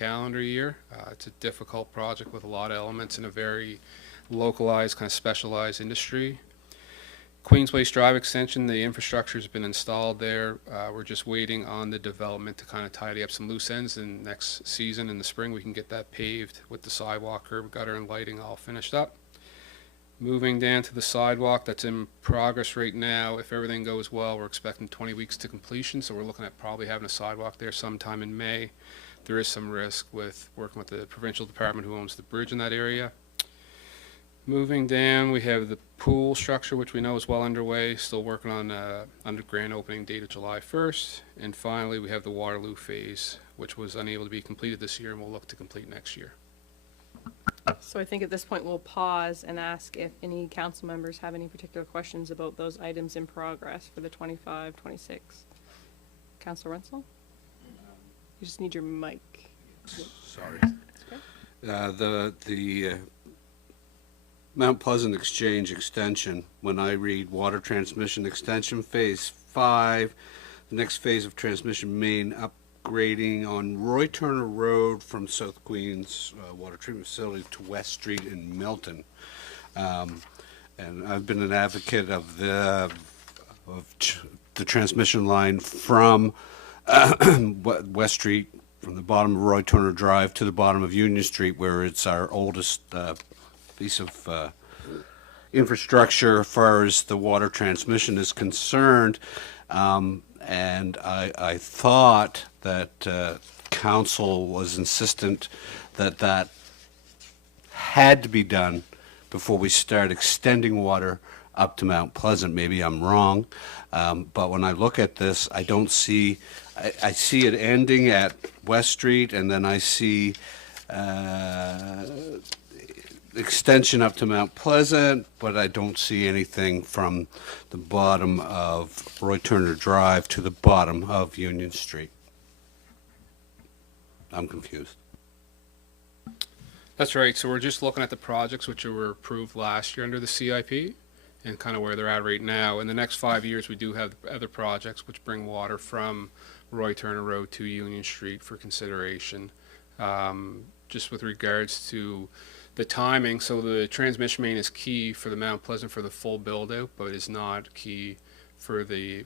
calendar year. It's a difficult project with a lot of elements in a very localized, kind of specialized industry. Queens Place Drive extension, the infrastructure's been installed there. We're just waiting on the development to kind of tidy up some loose ends, and next season in the spring we can get that paved with the sidewalk, curb gutter, and lighting all finished up. Moving down to the sidewalk, that's in progress right now. If everything goes well, we're expecting 20 weeks to completion, so we're looking at probably having a sidewalk there sometime in May. There is some risk with working with the provincial department who owns the bridge in that area. Moving down, we have the pool structure, which we know is well underway, still working on under grand opening date of July 1st. And finally, we have the Waterloo phase, which was unable to be completed this year and we'll look to complete next year. So I think at this point we'll pause and ask if any council members have any particular questions about those items in progress for the 25-26. Councilor Wenzel? You just need your mic. Sorry. The Mount Pleasant Exchange extension, when I read water transmission extension phase 5, the next phase of transmission main upgrading on Roy Turner Road from South Queens water treatment facility to West Street in Milton. And I've been an advocate of the transmission line from West Street, from the bottom of Roy Turner Drive to the bottom of Union Street, where it's our oldest piece of infrastructure as far as the water transmission is concerned. And I thought that council was insistent that that had to be done before we start extending water up to Mount Pleasant. Maybe I'm wrong, but when I look at this, I don't see, I see it ending at West Street, and then I see extension up to Mount Pleasant, but I don't see anything from the bottom of Roy Turner Drive to the bottom of Union Street. I'm confused. That's right. So we're just looking at the projects which were approved last year under the CIP and kind of where they're at right now. In the next 5 years, we do have other projects which bring water from Roy Turner Road to Union Street for consideration. Just with regards to the timing, so the transmission main is key for the Mount Pleasant for the full build out, but is not key for the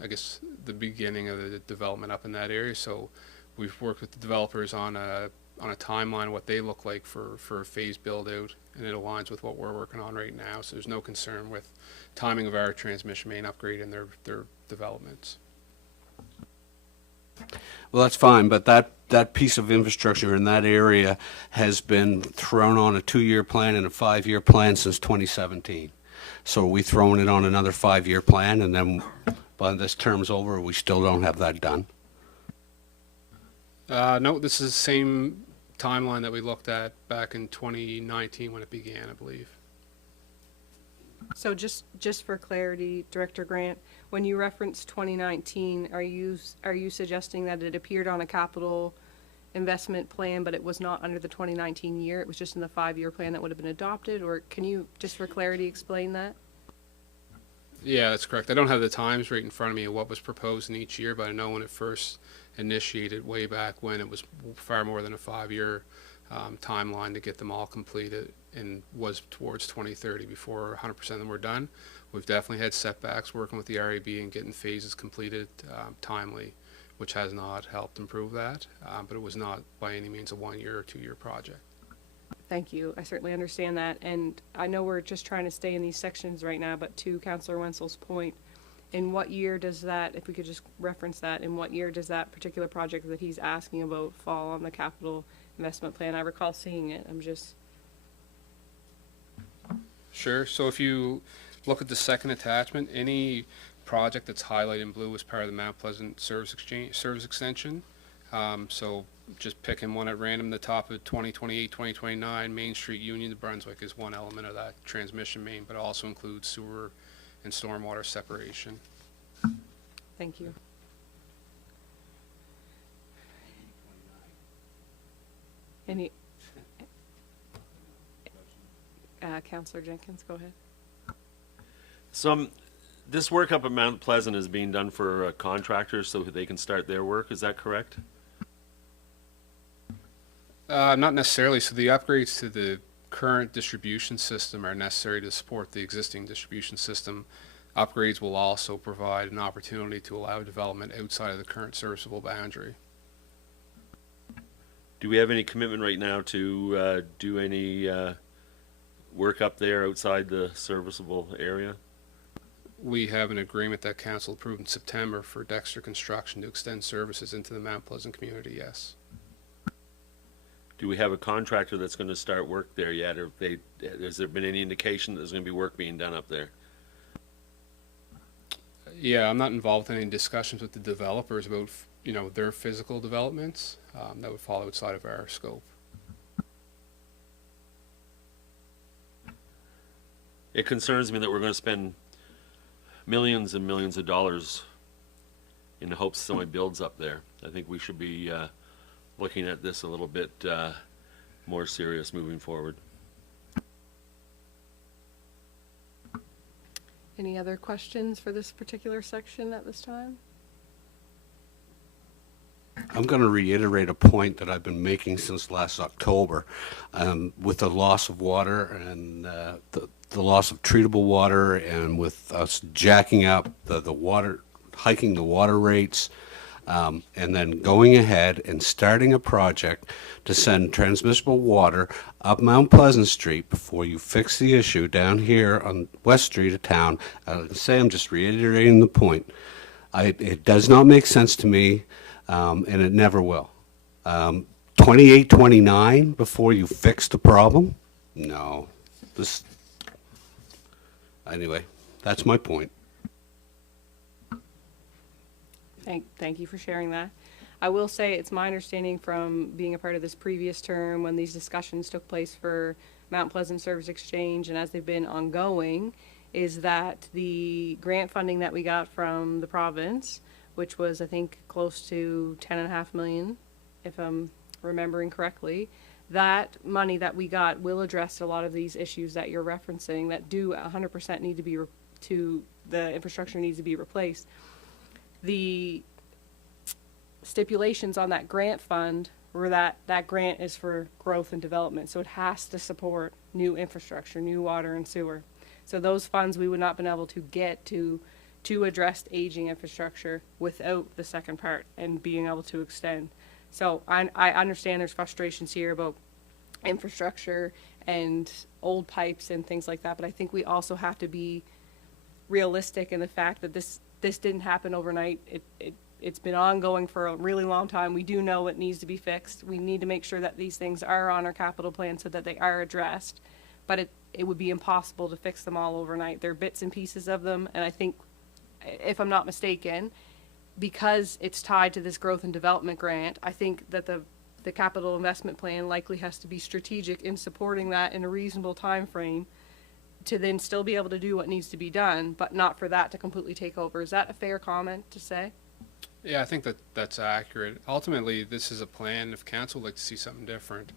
I guess the beginning of the development up in that area. So we've worked with the developers on a timeline, what they look like for a phase build out, and it aligns with what we're working on right now. So there's no concern with timing of our transmission main upgrade and their developments. Well, that's fine, but that piece of infrastructure in that area has been thrown on a 2-year plan and a 5-year plan since 2017. So are we throwing it on another 5-year plan, and then by this term's over, we still don't have that done? No, this is the same timeline that we looked at back in 2019 when it began, I believe. So just for clarity, Director Grant, when you reference 2019, are you suggesting that it appeared on a capital investment plan, but it was not under the 2019 year? It was just in the 5-year plan that would have been adopted? Or can you, just for clarity, explain that? Yeah, that's correct. I don't have the times right in front of me of what was proposed in each year, but I know when it first initiated way back when, it was far more than a 5-year timeline to get them all completed, and was towards 2030 before 100% of them were done. We've definitely had setbacks working with the RAB and getting phases completed timely, which has not helped improve that, but it was not by any means a 1-year or 2-year project. Thank you. I certainly understand that. And I know we're just trying to stay in these sections right now, but to Councillor Wenzel's point, in what year does that, if we could just reference that, in what year does that particular project that he's asking about fall on the capital investment plan? I recall seeing it. I'm just... Sure. So if you look at the second attachment, any project that's highlighted in blue is part of the Mount Pleasant service extension. So just picking one at random, the top of 2028, 2029, Main Street, Union to Brunswick is one element of that transmission main, but it also includes sewer and stormwater separation. Thank you. Any... Councillor Jenkins, go ahead. So this work up at Mount Pleasant is being done for contractors so they can start their work. Is that correct? Not necessarily. So the upgrades to the current distribution system are necessary to support the existing distribution system. Upgrades will also provide an opportunity to allow development outside of the current serviceable boundary. Do we have any commitment right now to do any work up there outside the serviceable area? We have an agreement that council approved in September for Dexter Construction to extend services into the Mount Pleasant community, yes. Do we have a contractor that's going to start work there yet, or has there been any indication that there's going to be work being done up there? Yeah, I'm not involved in any discussions with the developers about, their physical developments. That would fall outside of our scope. It concerns me that we're going to spend millions and millions of dollars in the hopes somebody builds up there. I think we should be looking at this a little bit more serious moving forward. Any other questions for this particular section at this time? I'm going to reiterate a point that I've been making since last October. With the loss of water and the loss of treatable water, and with us jacking up the water, hiking the water rates, and then going ahead and starting a project to send transmissible water up Mount Pleasant Street before you fix the issue down here on West Street of town. I'm just reiterating the point. It does not make sense to me, and it never will. 28, 29 before you fix the problem? No. Anyway, that's my point. Thank you for sharing that. I will say it's my understanding from being a part of this previous term when these discussions took place for Mount Pleasant Service Exchange, and as they've been ongoing, is that the grant funding that we got from the province, which was I think close to 10.5 million, if I'm remembering correctly, that money that we got will address a lot of these issues that you're referencing that do 100% need to be the infrastructure needs to be replaced. The stipulations on that grant fund were that grant is for growth and development, so it has to support new infrastructure, new water and sewer. So those funds we would not have been able to get to address aging infrastructure without the second part and being able to extend. So I understand there's frustrations here about infrastructure and old pipes and things like that, but I think we also have to be realistic in the fact that this didn't happen overnight. It's been ongoing for a really long time. We do know it needs to be fixed. We need to make sure that these things are on our capital plan so that they are addressed. But it would be impossible to fix them all overnight. There are bits and pieces of them, and I think, if I'm not mistaken, because it's tied to this growth and development grant, I think that the capital investment plan likely has to be strategic in supporting that in a reasonable time frame to then still be able to do what needs to be done, but not for that to completely take over. Is that a fair comment to say? Yeah, I think that's accurate. Ultimately, this is a plan. If council would like to see something different,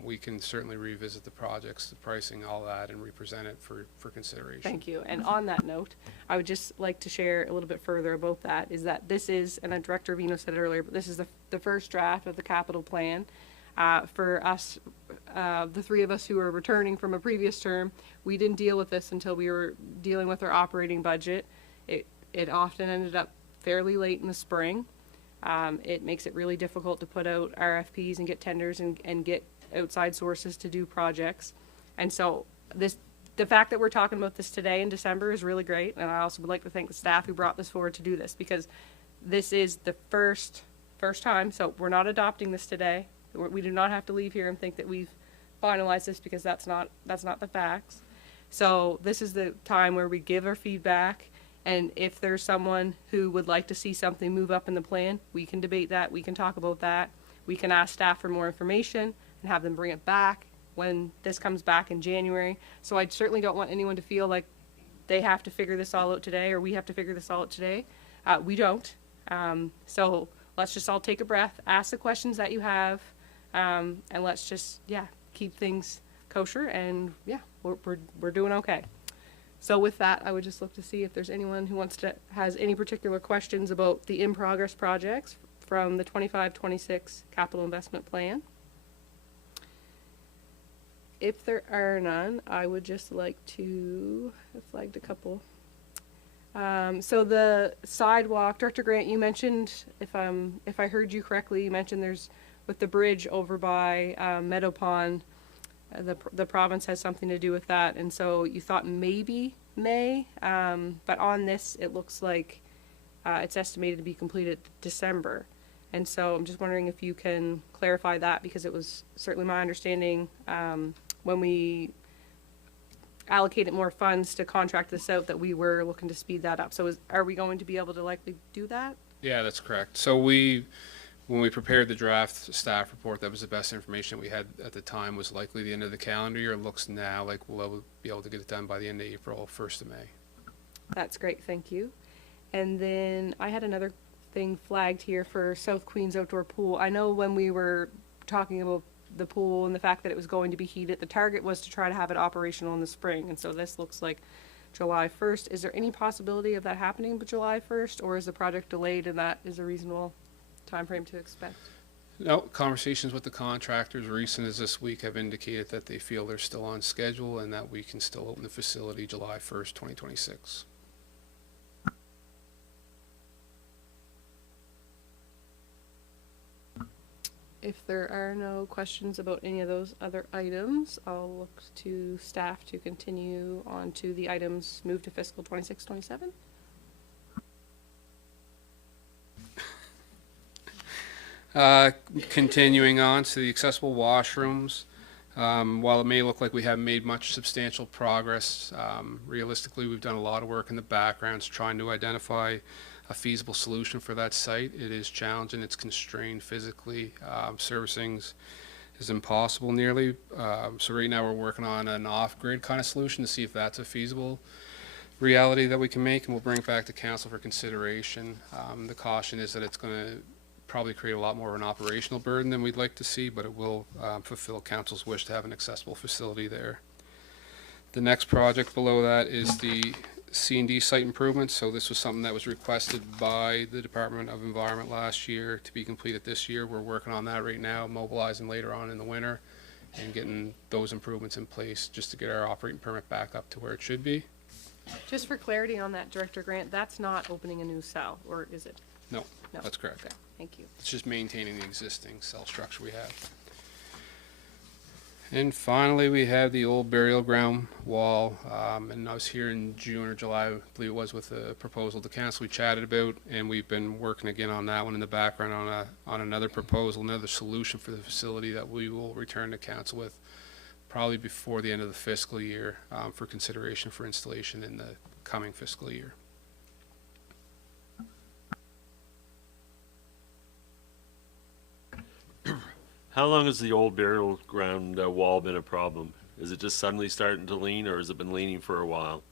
we can certainly revisit the projects, the pricing, all that, and represent it for consideration. Thank you. And on that note, I would just like to share a little bit further about that, is that this is, and Director Vino said it earlier, but this is the first draft of the capital plan. For us, the three of us who are returning from a previous term, we didn't deal with this until we were dealing with our operating budget. It often ended up fairly late in the spring. It makes it really difficult to put out RFPs and get tenders and get outside sources to do projects. And so the fact that we're talking about this today in December is really great. And I also would like to thank the staff who brought this forward to do this, because this is the first time. So we're not adopting this today. We do not have to leave here and think that we've finalized this, because that's not the facts. So this is the time where we give our feedback, and if there's someone who would like to see something move up in the plan, we can debate that, we can talk about that, we can ask staff for more information and have them bring it back when this comes back in January. So I certainly don't want anyone to feel like they have to figure this all out today, or we have to figure this all out today. We don't. So let's just all take a breath, ask the questions that you have, and let's just, keep things kosher, and we're doing okay. So with that, I would just look to see if there's anyone who has any particular questions about the in-progress projects from the 25-26 capital investment plan. If there are none, I would just like to, I flagged a couple. So the sidewalk, Director Grant, you mentioned, if I heard you correctly, you mentioned there's, with the bridge over by Meadow Pond, the province has something to do with that, and so you thought maybe May, but on this, it looks like it's estimated to be completed December. And so I'm just wondering if you can clarify that, because it was certainly my understanding when we allocated more funds to contract this out that we were looking to speed that up. So are we going to be able to likely do that? Yeah, that's correct. So when we prepared the draft staff report, that was the best information we had at the time, was likely the end of the calendar year. It looks now like we'll be able to get it done by the end of April, 1st of May. That's great, thank you. And then I had another thing flagged here for South Queens Outdoor Pool. I know when we were talking about the pool and the fact that it was going to be heated, the target was to try to have it operational in the spring, and so this looks like July 1st. Is there any possibility of that happening by July 1st, or is the project delayed and that is a reasonable timeframe to expect? No, conversations with the contractors recent as this week have indicated that they feel they're still on schedule and that we can still open the facility July 1st, 2026. If there are no questions about any of those other items, I'll look to staff to continue on to the items moved to fiscal 26-27. Continuing on to the accessible washrooms, while it may look like we haven't made much substantial progress, realistically, we've done a lot of work in the backgrounds trying to identify a feasible solution for that site. It is challenging, it's constrained physically, servicing is impossible nearly. So right now we're working on an off-grid kind of solution to see if that's a feasible reality that we can make, and we'll bring it back to council for consideration. The caution is that it's going to probably create a lot more of an operational burden than we'd like to see, but it will fulfill council's wish to have an accessible facility there. The next project below that is the C&D site improvements. So this was something that was requested by the Department of Environment last year to be completed this year. We're working on that right now, mobilizing later on in the winter and getting those improvements in place just to get our operating permit back up to where it should be. Just for clarity on that, Director Grant, that's not opening a new cell, or is it? No, No. that's correct. Okay, thank you. It's just maintaining the existing cell structure we have. And finally, we have the old burial ground wall, and I was here in June or July, I believe it was, with a proposal the council we chatted about, and we've been working again on that one in the background on another proposal, another solution for the facility that we will return to council with probably before the end of the fiscal year, for consideration for installation in the coming fiscal year. How long has the old burial ground wall been a problem? Is it just suddenly starting to lean, or has it been leaning for a while?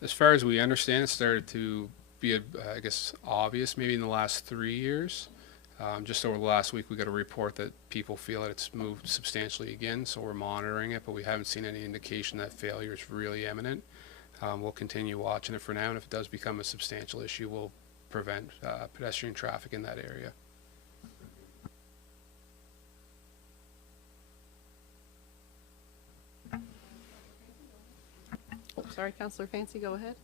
As far as we understand, it started to be, I guess, obvious maybe in the last 3 years. Just over the last week, we got a report that people feel that it's moved substantially again, so we're monitoring it, but we haven't seen any indication that failure is really imminent. We'll continue watching it for now, and if it does become a substantial issue, we'll prevent pedestrian traffic in that area. Sorry, Councillor Fancy, go ahead.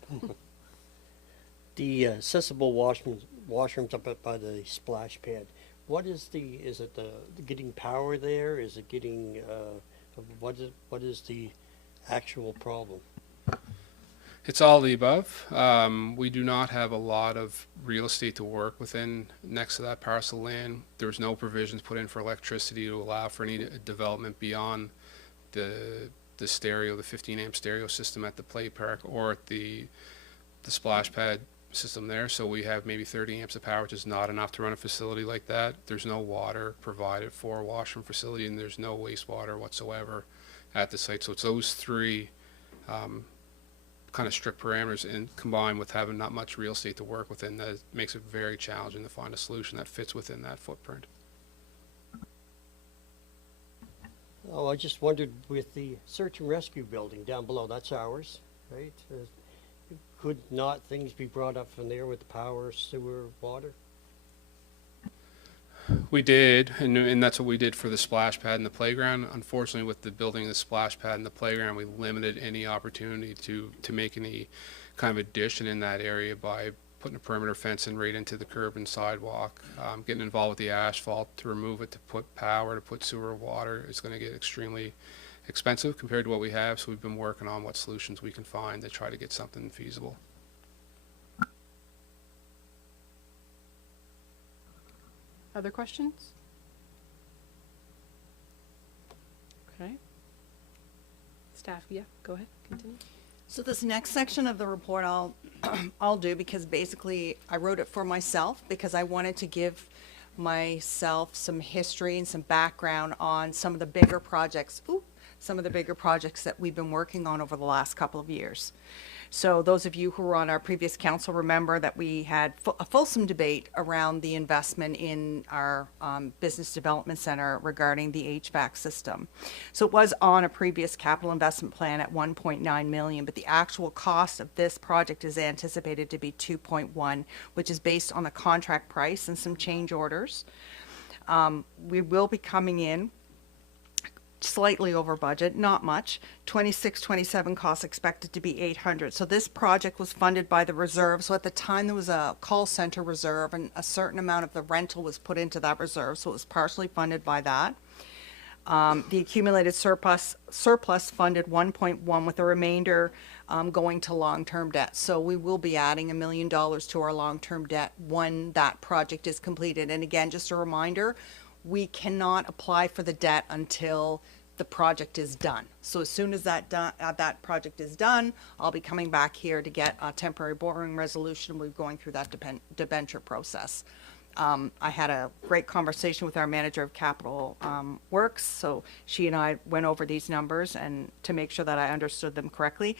The accessible washrooms up by the splash pad. What is is it getting power there? Is it getting, what is the actual problem? It's all the above. We do not have a lot of real estate to work within next to that parcel of land. There's no provisions put in for electricity to allow for any development beyond the stereo, the 15 amp stereo system at the play park or at the splash pad system there. So we have maybe 30 amps of power, which is not enough to run a facility like that. There's no water provided for a washroom facility, and there's no wastewater whatsoever at the site. So it's those three kind of strict parameters, and combined with having not much real estate to work within, that makes it very challenging to find a solution that fits within that footprint. Oh, I just wondered with the search and rescue building down below, that's ours, right? Could not things be brought up from there with power, sewer, water? We did, and that's what we did for the splash pad and the playground. Unfortunately, with the building of the splash pad and the playground, we limited any opportunity to make any kind of addition in that area by putting a perimeter fence in right into the curb and sidewalk. Getting involved with the asphalt to remove it, to put power, to put sewer water is going to get extremely expensive compared to what we have. So we've been working on what solutions we can find to try to get something feasible. Other questions? Okay. Staff, yeah, go ahead, continue. So this next section of the report I'll do because basically I wrote it for myself because I wanted to give myself some history and some background on some of the bigger projects, that we've been working on over the last couple of years. So those of you who were on our previous council remember that we had a fulsome debate around the investment in our business development center regarding the HVAC system. So it was on a previous capital investment plan at 1.9 million, but the actual cost of this project is anticipated to be 2.1, which is based on the contract price and some change orders. We will be coming in slightly over budget, not much. 26-27 costs expected to be 800. So this project was funded by the reserve. So at the time there was a call center reserve and a certain amount of the rental was put into that reserve. So it was partially funded by that. The accumulated surplus funded 1.1 with the remainder going to long-term debt. So we will be adding $1 million to our long-term debt when that project is completed. And again, just a reminder, we cannot apply for the debt until the project is done. So as soon as that project is done, I'll be coming back here to get a temporary borrowing resolution. We're going through that debenture process. I had a great conversation with our manager of capital works, so she and I went over these numbers and to make sure that I understood them correctly.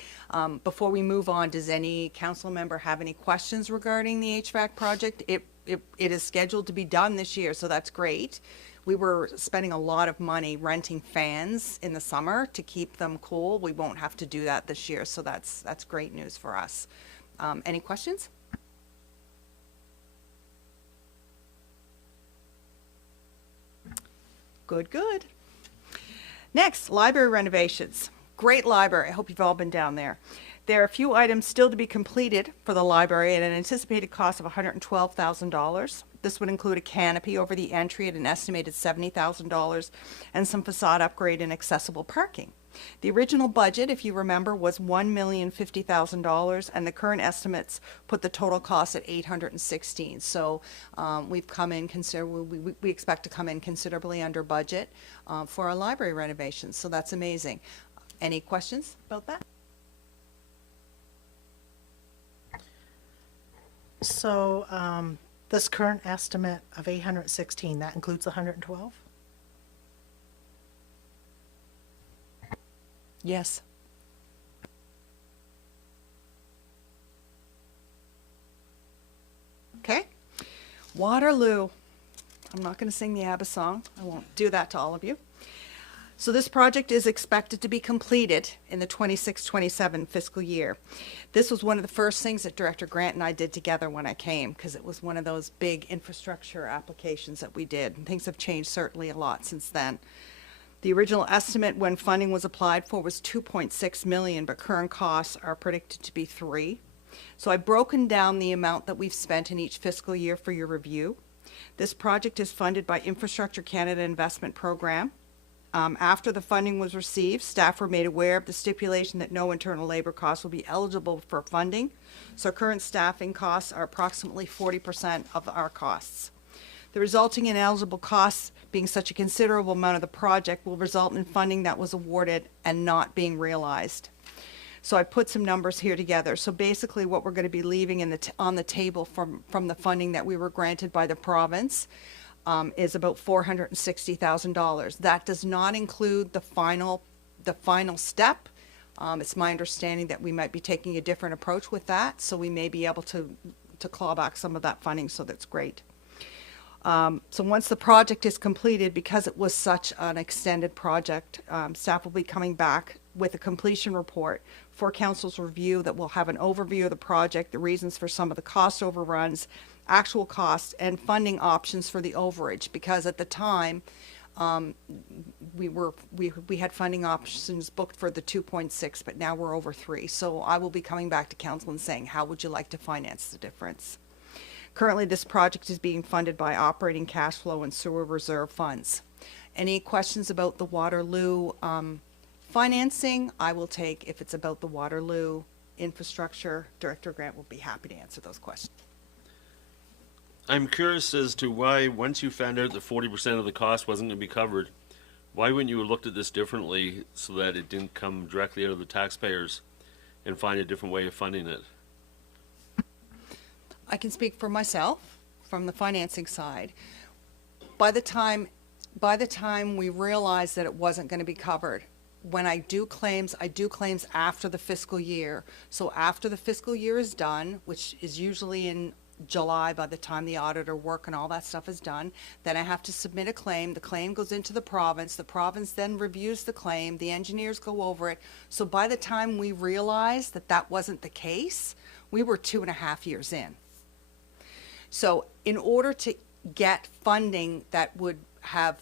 Before we move on, does any council member have any questions regarding the HVAC project? It is scheduled to be done this year, so that's great. We were spending a lot of money renting fans in the summer to keep them cool. We won't have to do that this year, so that's great news for us. Any questions? Good. Next, library renovations. Great library. I hope you've all been down there. There are a few items still to be completed for the library at an anticipated cost of $112,000. This would include a canopy over the entry at an estimated $70,000 and some facade upgrade and accessible parking. The original budget, if you remember, was $1,050,000, and the current estimates put the total cost at $816,000. So we've come in we expect to come in considerably under budget for our library renovations. So that's amazing. Any questions about that? So this current estimate of 816, that includes 112? Yes. Okay. Waterloo. I'm not going to sing the ABBA song. I won't do that to all of you. So this project is expected to be completed in the 26-27 fiscal year. This was one of the first things that Director Grant and I did together when I came, because it was one of those big infrastructure applications that we did, and things have changed certainly a lot since then. The original estimate when funding was applied for was $2.6 million, but current costs are predicted to be $3 million. So I've broken down the amount that we've spent in each fiscal year for your review. This project is funded by Infrastructure Canada Investment Program. After the funding was received, staff were made aware of the stipulation that no internal labor costs will be eligible for funding. So current staffing costs are approximately 40% of our costs. The resulting ineligible costs being such a considerable amount of the project will result in funding that was awarded and not being realized. So I put some numbers here together. So basically what we're going to be leaving on the table from the funding that we were granted by the province is about $460,000. That does not include the final step. It's my understanding that we might be taking a different approach with that, so we may be able to claw back some of that funding, so that's great. So once the project is completed, because it was such an extended project, staff will be coming back with a completion report for council's review that will have an overview of the project, the reasons for some of the cost overruns, actual costs and funding options for the overage, because at the time, we had funding options booked for the 2.6, but now we're over 3. So I will be coming back to council and saying, how would you like to finance the difference? Currently, this project is being funded by operating cash flow and sewer reserve funds. Any questions about the Waterloo financing? I will take. If it's about the Waterloo infrastructure, Director Grant will be happy to answer those questions. I'm curious as to why, once you found out that 40% of the cost wasn't going to be covered, why wouldn't you have looked at this differently so that it didn't come directly out of the taxpayers and find a different way of funding it? I can speak for myself from the financing side. By the time we realized that it wasn't going to be covered, when I do claims after the fiscal year. So after the fiscal year is done, which is usually in July by the time the auditor work and all that stuff is done, then I have to submit a claim. The claim goes into the province then reviews the claim, the engineers go over it. So by the time we realized that that wasn't the case, we were 2.5 years in. So in order to get funding that would have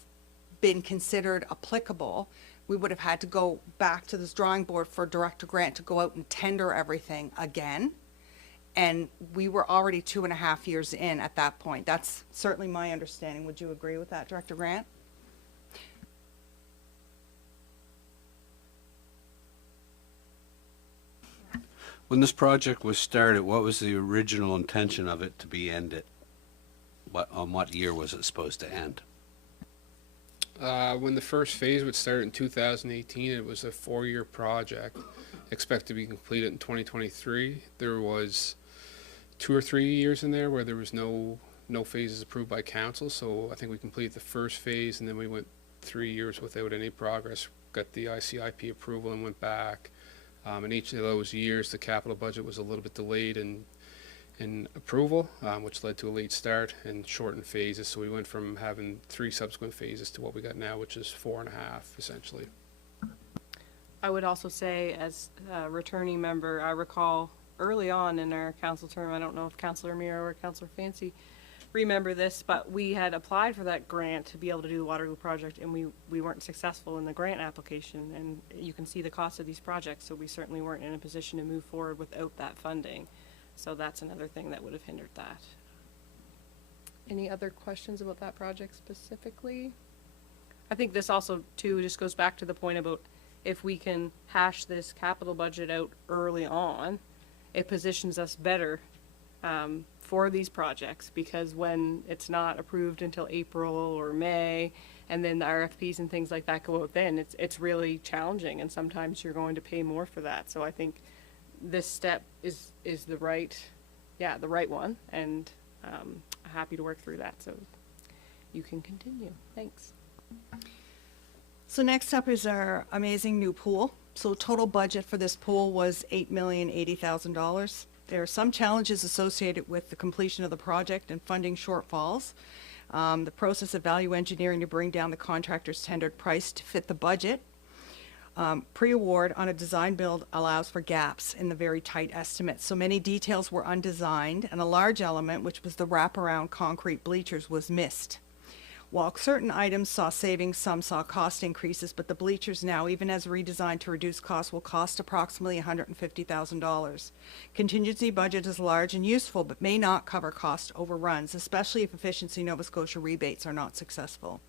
been considered applicable, we would have had to go back to this drawing board for Director Grant to go out and tender everything again. And we were already 2.5 years in at that point. That's certainly my understanding. Would you agree with that, Director Grant? When this project was started, what was the original intention of it to be ended? On what year was it supposed to end? When the first phase would start in 2018, it was a 4-year project, expected to be completed in 2023. There was 2 or 3 years in there where there was no phases approved by council, so I think we completed the first phase, and then we went 3 years without any progress, got the ICIP approval and went back. In each of those years, the capital budget was a little bit delayed in approval, which led to a late start and shortened phases. So we went from having 3 subsequent phases to what we got now, which is 4.5, essentially. I would also say, as a returning member, I recall early on in our council term, I don't know if Councillor Miro or Councillor Fancy remember this, but we had applied for that grant to be able to do the Waterloo project, and we weren't successful in the grant application, and you can see the cost of these projects, so we certainly weren't in a position to move forward without that funding. So that's another thing that would have hindered that. Any other questions about that project specifically? I think this also, too, just goes back to the point about if we can hash this capital budget out early on, it positions us better for these projects, because when it's not approved until April or May, and then the RFPs and things like that go out then, it's really challenging, and sometimes you're going to pay more for that. So I think this step is the right one, and happy to work through that. So you can continue. Thanks. So next up is our amazing new pool. So total budget for this pool was $8,080,000. There are some challenges associated with the completion of the project and funding shortfalls. The process of value engineering to bring down the contractor's tendered price to fit the budget. Pre-award on a design build allows for gaps in the very tight estimate. So many details were undesigned, and a large element, which was the wraparound concrete bleachers, was missed. While certain items saw savings, some saw cost increases, but the bleachers now, even as redesigned to reduce costs, will cost approximately $150,000. Contingency budget is large and useful, but may not cover cost overruns, especially if Efficiency Nova Scotia rebates are not successful.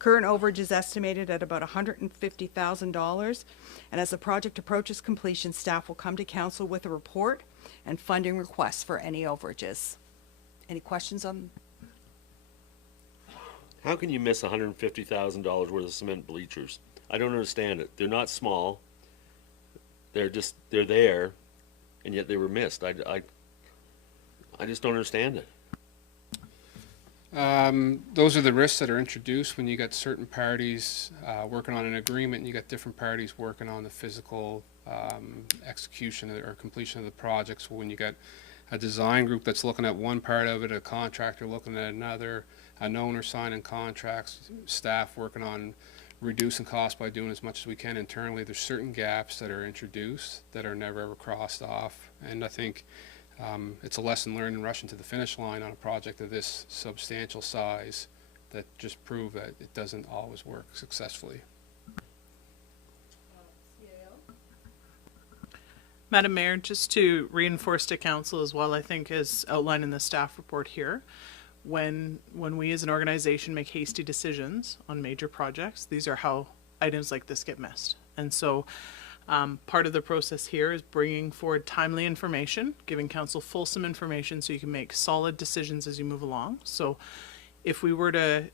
Current overage is estimated at about $150,000, and as the project approaches completion, staff will come to council with a report and funding requests for any overages. Any questions on? How can you miss $150,000 worth of cement bleachers? I don't understand it. They're not small. They're there, and yet they were missed. I just don't understand it. Those are the risks that are introduced when you got certain parties working on an agreement, and you got different parties working on the physical execution or completion of the project. So when you got a design group that's looking at one part of it, a contractor looking at another, an owner signing contracts, staff working on reducing costs by doing as much as we can internally, there's certain gaps that are introduced that are never ever crossed off. And I think It's a lesson learned in rushing to the finish line on a project of this substantial size that just prove that it doesn't always work successfully. Madam Mayor, just to reinforce to council as well, I think as outlined in the staff report here, when we as an organization make hasty decisions on major projects, these are how items like this get missed. And so part of the process here is bringing forward timely information, giving council fulsome information so you can make solid decisions as you move along. So if we were to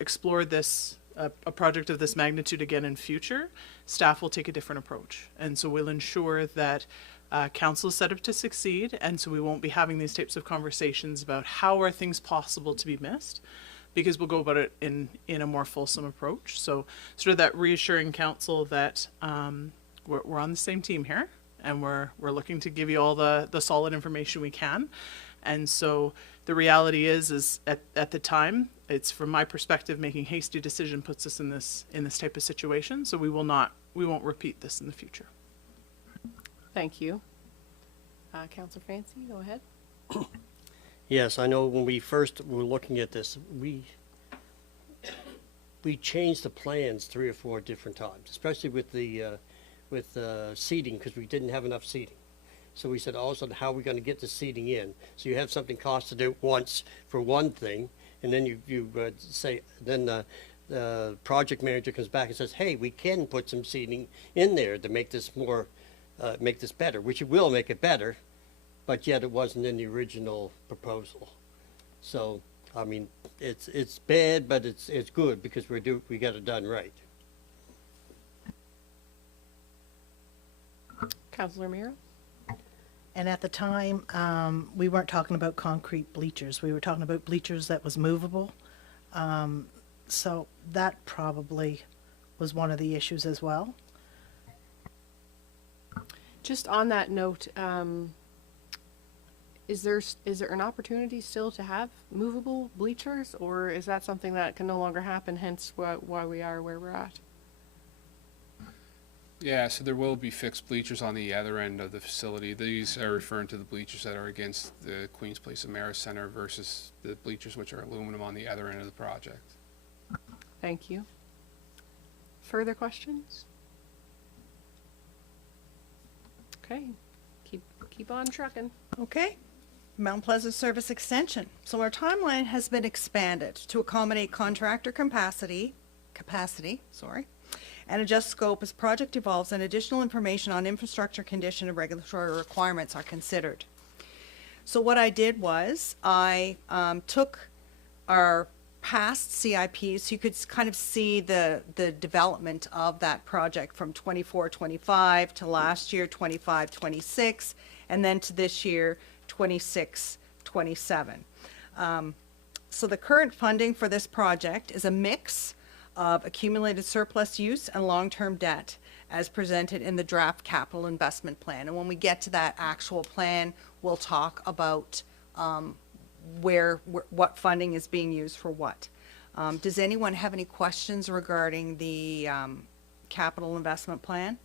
explore this, a project of this magnitude again in future, staff will take a different approach. And so we'll ensure that council is set up to succeed, and so we won't be having these types of conversations about how are things possible to be missed, because we'll go about it in a more fulsome approach. So sort of that reassuring council that we're on the same team here, and we're looking to give you all the solid information we can. And so the reality is at the time, it's from my perspective, making hasty decision puts us in this type of situation. So we won't repeat this in the future. Thank you. Counselor Fancy, go ahead. Yes, I know when we first were looking at this, we changed the plans 3 or 4 different times, especially with the seating, because we didn't have enough seating. So we said, also, how are we going to get the seating in? So you have something costed out once for one thing, and then you say, then the project manager comes back and says, hey, we can put some seating in there to make this more, make this better, which it will make it better, but yet it wasn't in the original proposal. So, I mean, it's bad, but it's good because we got it done right. Counselor Mira? And at the time, we weren't talking about concrete bleachers. We were talking about bleachers that was movable. So that probably was one of the issues as well. Just on that note, is there an opportunity still to have movable bleachers, or is that something that can no longer happen, hence why we are where we're at? Yeah, so there will be fixed bleachers on the other end of the facility. These are referring to the bleachers that are against the Queen's Place Ameris Center versus the bleachers which are aluminum on the other end of the project. Thank you. Further questions? Okay, keep on trucking. Okay. Mount Pleasant Service Extension. So our timeline has been expanded to accommodate contractor capacity, and adjust scope as project evolves and additional information on infrastructure condition and regulatory requirements are considered. So what I did was I took our past CIPs, so you could kind of see the development of that project from 24-25 to last year 25-26, and then to this year 26-27. So the current funding for this project is a mix of accumulated surplus use and long-term debt as presented in the draft capital investment plan. And when we get to that actual plan, we'll talk about what funding is being used for what. Does anyone have any questions regarding the capital investment plan?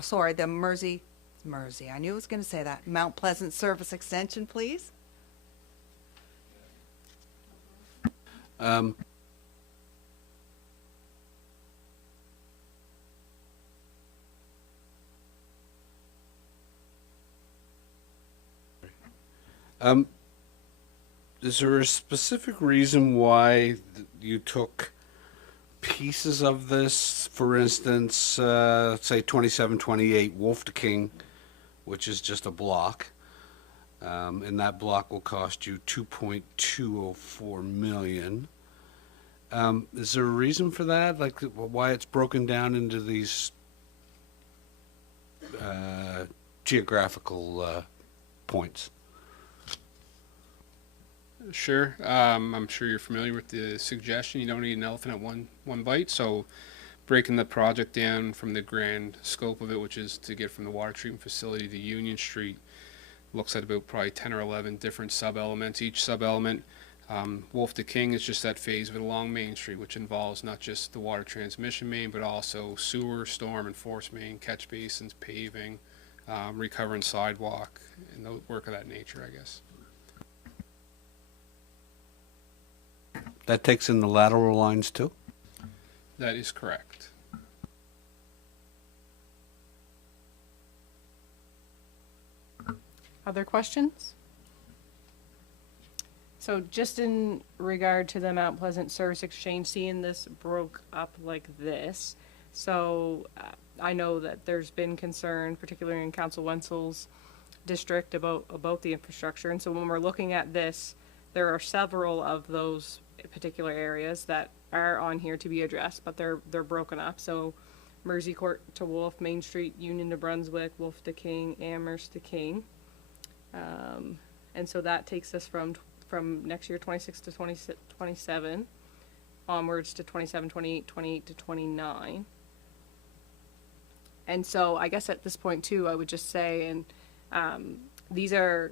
Sorry, the Mersey, I knew I was going to say that. Mount Pleasant Service Extension, please. Is there a specific reason why you took pieces of this? For instance, say 2728 Wolf to King, which is just a block, and that block will cost you $2.204 million. Is there a reason for that? Like why it's broken down into these geographical points? Sure. I'm sure you're familiar with the suggestion. You don't need an elephant at one bite. So breaking the project down from the grand scope of it, which is to get from the water treatment facility to Union Street, looks at about probably 10 or 11 different sub-elements. Each sub-element, Wolf to King, is just that phase of it along Main Street, which involves not just the water transmission main, but also sewer, storm and force main, catch basins, paving, recovering sidewalk, and work of that nature, I guess. That takes in the lateral lines too? That is correct. Other questions? So just in regard to the Mount Pleasant Service Exchange, seeing this broke up like this, so I know that there's been concern, particularly in Council Wenzel's district, about the infrastructure. And so when we're looking at this, there are several of those particular areas that are on here to be addressed, but they're broken up. So Mersey Court to Wolf, Main Street, Union to Brunswick, Wolf to King, Amherst to King. And so that takes us from next year 26 to 27 onwards to 27, 28, 28 to 29. And so I guess at this point too, I would just say, and these are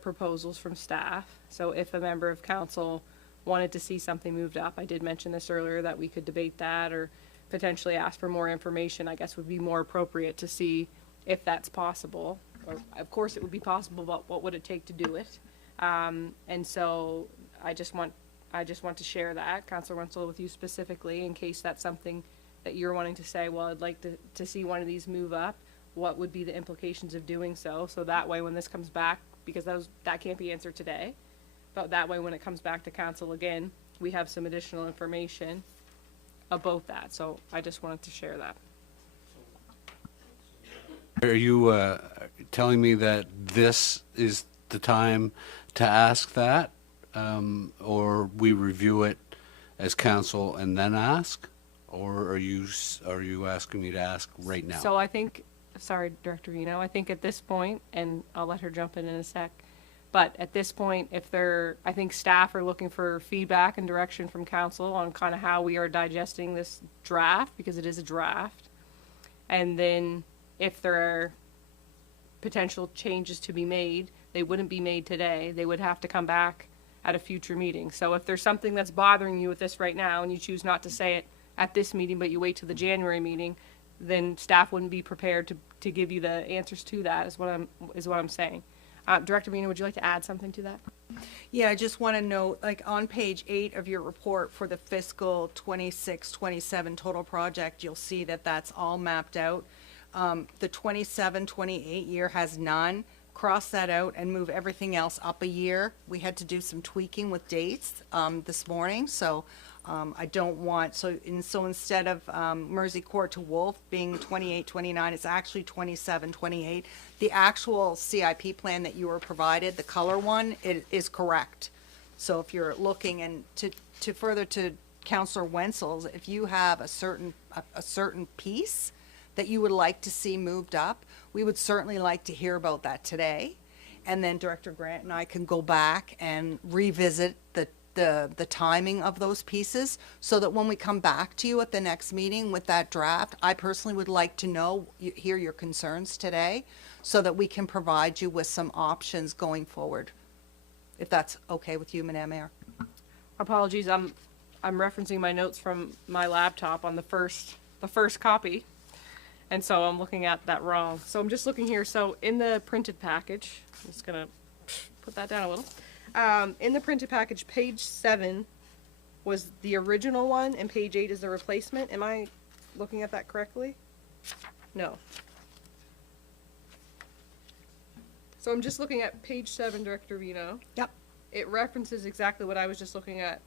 proposals from staff. So if a member of council wanted to see something moved up, I did mention this earlier, that we could debate that or potentially ask for more information, I guess would be more appropriate to see if that's possible. Or, of course it would be possible, but what would it take to do it? And so I just want to share that, Councilor Wenzel, with you specifically, in case that's something that you're wanting to say, well, I'd like to see one of these move up. What would be the implications of doing so? So that way when this comes back, because that can't be answered today, but that way when it comes back to council again, we have some additional information about that. So I just wanted to share that. Are you telling me that this is the time to ask that? Or we review it as council and then ask? Or are you asking me to ask right now? So I think, sorry, Director Vino, I think at this point, and I'll let her jump in a sec, but at this point, I think staff are looking for feedback and direction from council on kind of how we are digesting this draft, because it is a draft. And then if there are potential changes to be made, they wouldn't be made today. They would have to come back at a future meeting. So if there's something that's bothering you with this right now and you choose not to say it at this meeting, but you wait till the January meeting, then staff wouldn't be prepared to give you the answers to that, is what I'm saying. Director Vino, would you like to add something to that? Yeah, I just want to note, like on page 8 of your report for the fiscal 26-27 total project, you'll see that that's all mapped out. The 27-28 year has none. Cross that out and move everything else up a year. We had to do some tweaking with dates this morning, so I don't want, so instead of Mersey Court to Wolf being 28-29, it's actually 27-28. The actual CIP plan that you were provided, the color one, it is correct. So if you're looking, and to further to Councilor Wenzel's, if you have a certain piece that you would like to see moved up, we would certainly like to hear about that today. And then Director Grant and I can go back and revisit the timing of those pieces, so that when we come back to you at the next meeting with that draft, I personally would like to hear your concerns today, so that we can provide you with some options going forward. If that's okay with you, Madam Mayor. Apologies, I'm referencing my notes from my laptop on the first copy. And so I'm looking at that wrong. So I'm just looking here. So in the printed package, I'm just gonna put that down a little. In the printed package, page 7 was the original one, and page 8 is the replacement. Am I looking at that correctly? No. So I'm just looking at page 7, Director Vino. Yep. It references exactly what I was just looking at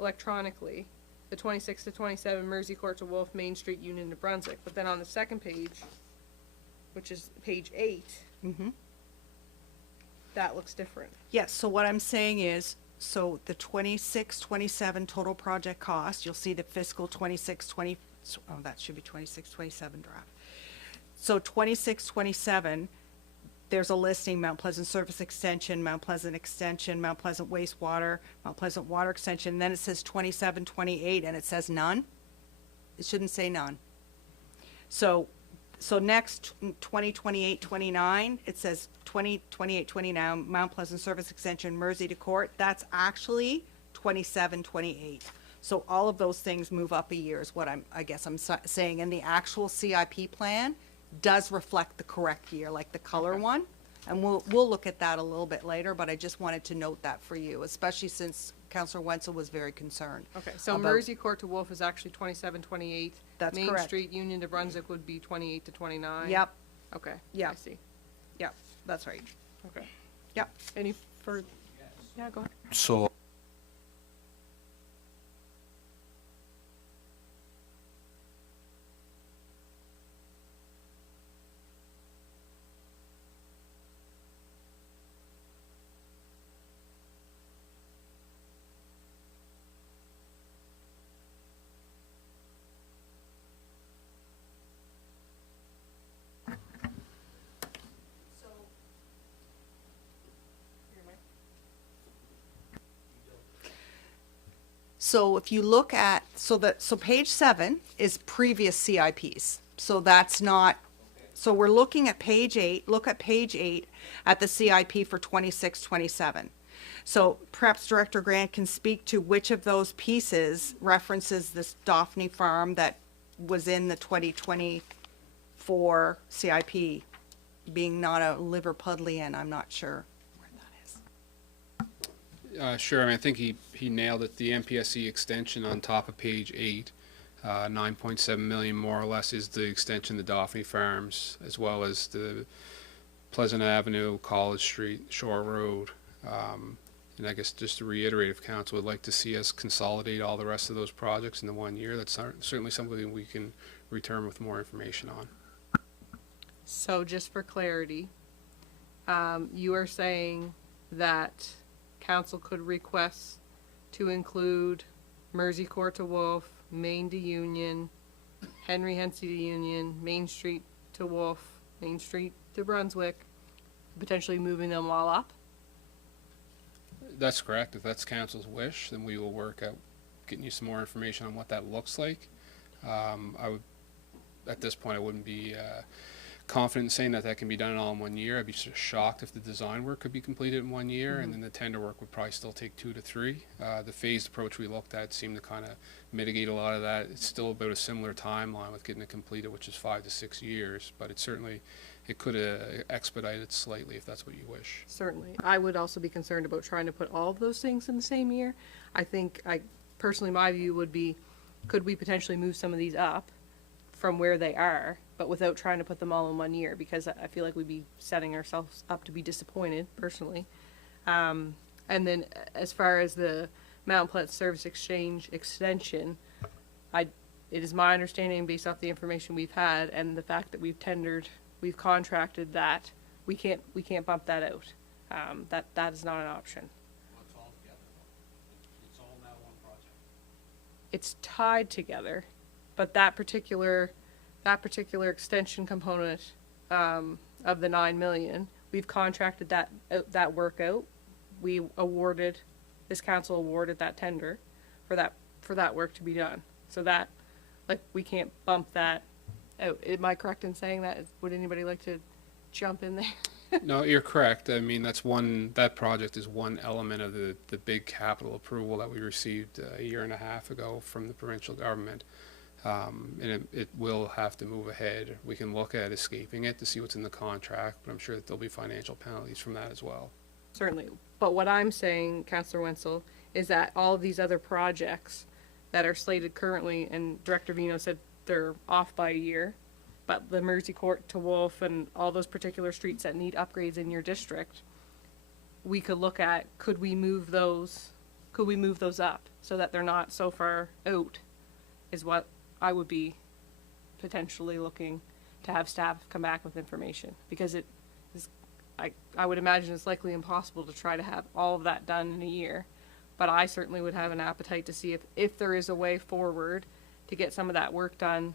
electronically. The 26 to 27 Mersey Court to Wolf, Main Street, Union to Brunswick. But then on the second page, which is page 8, that looks different. Yes, so what I'm saying is, so the 26-27 total project cost, you'll see the fiscal 26-20, oh, that should be 26-27 draft. So 26-27, there's a listing: Mount Pleasant Surface Extension, Mount Pleasant Extension, Mount Pleasant Wastewater, Mount Pleasant Water Extension, then it says 27-28 and it says none. It shouldn't say none. So next, 2028-29, it says 2028-29, Mount Pleasant Service Extension, Mersey to Court. That's actually 27-28. So all of those things move up a year is what I guess I'm saying. And the actual CIP plan does reflect the correct year, like the color one. And we'll look at that a little bit later, but I just wanted to note that for you, especially since Councillor Wenzel was very concerned. Okay, so about- Mersey Court to Wolf is actually 27, 28. That's Main correct. Street, Union to Brunswick would be 28 to 29. Yep, Okay. Yeah. I see. yep, that's right. Okay. Yep. Any further? Yeah, go ahead. So So if you look at, so page 7 is previous CIPs. So that's not, so we're looking at page 8, look at page 8 at the CIP for 26, 27. So perhaps Director Grant can speak to which of those pieces references this Daphne Farm that was in the 2024 CIP, being not a Liverpudlian, I'm not sure where that is. Sure, I mean, I think he nailed it. The MPSC extension on top of page 8, 9.7 million more or less is the extension of the Daphne Farms, as well as the Pleasant Avenue, College Street, Shore Road. And I guess just to reiterate, if council would like to see us consolidate all the rest of those projects into 1 year, that's certainly something we can return with more information on. So just for clarity, you are saying that council could request to include Mersey Court to Wolf, Main to Union, Henry Hensey to Union, Main Street to Wolf, Main Street to Brunswick, potentially moving them all up? That's correct. If that's council's wish, then we will work out getting you some more information on what that looks like. I would, at this point, I wouldn't be confident in saying that that can be done all in 1 year. I'd be sort of shocked if the design work could be completed in 1 year, and then the tender work would probably still take 2 to 3. The phased approach we looked at seemed to kind of mitigate a lot of that. It's still about a similar timeline with getting it completed, which is 5 to 6 years, but it could expedite it slightly if that's what you wish. Certainly. I would also be concerned about trying to put all of those things in the same year. Personally, my view would be, could we potentially move some of these up from where they are, but without trying to put them all in 1 year, because I feel like we'd be setting ourselves up to be disappointed, personally. And then as far as the Mountain Pleasant Service Exchange extension, it is my understanding, based off the information we've had and the fact that we've contracted, that we can't bump that out. That is not an option. it's all together. It's all now one project. It's tied together, but that particular extension component of the 9 million, we've contracted that work out. This council awarded that tender for that work to be done. So that, we can't bump that out. Am I correct in saying that? Would anybody like to jump in there? No, you're correct. I mean, that project is one element of the big capital approval that we received a year and a half ago from the provincial government. And it will have to move ahead. We can look at escaping it to see what's in the contract, but I'm sure that there'll be financial penalties from that as well. Certainly. But what I'm saying, Councillor Wenzel, is that all of these other projects that are slated currently, and Director Vino said they're off by a year, but the Mersey Court to Wolf and all those particular streets that need upgrades in your district, we could look at, could we move those up so that they're not so far out, is what I would be potentially looking to have staff come back with information, because it is, I would imagine it's likely impossible to try to have all of that done in a year, but I certainly would have an appetite to see if there is a way forward to get some of that work done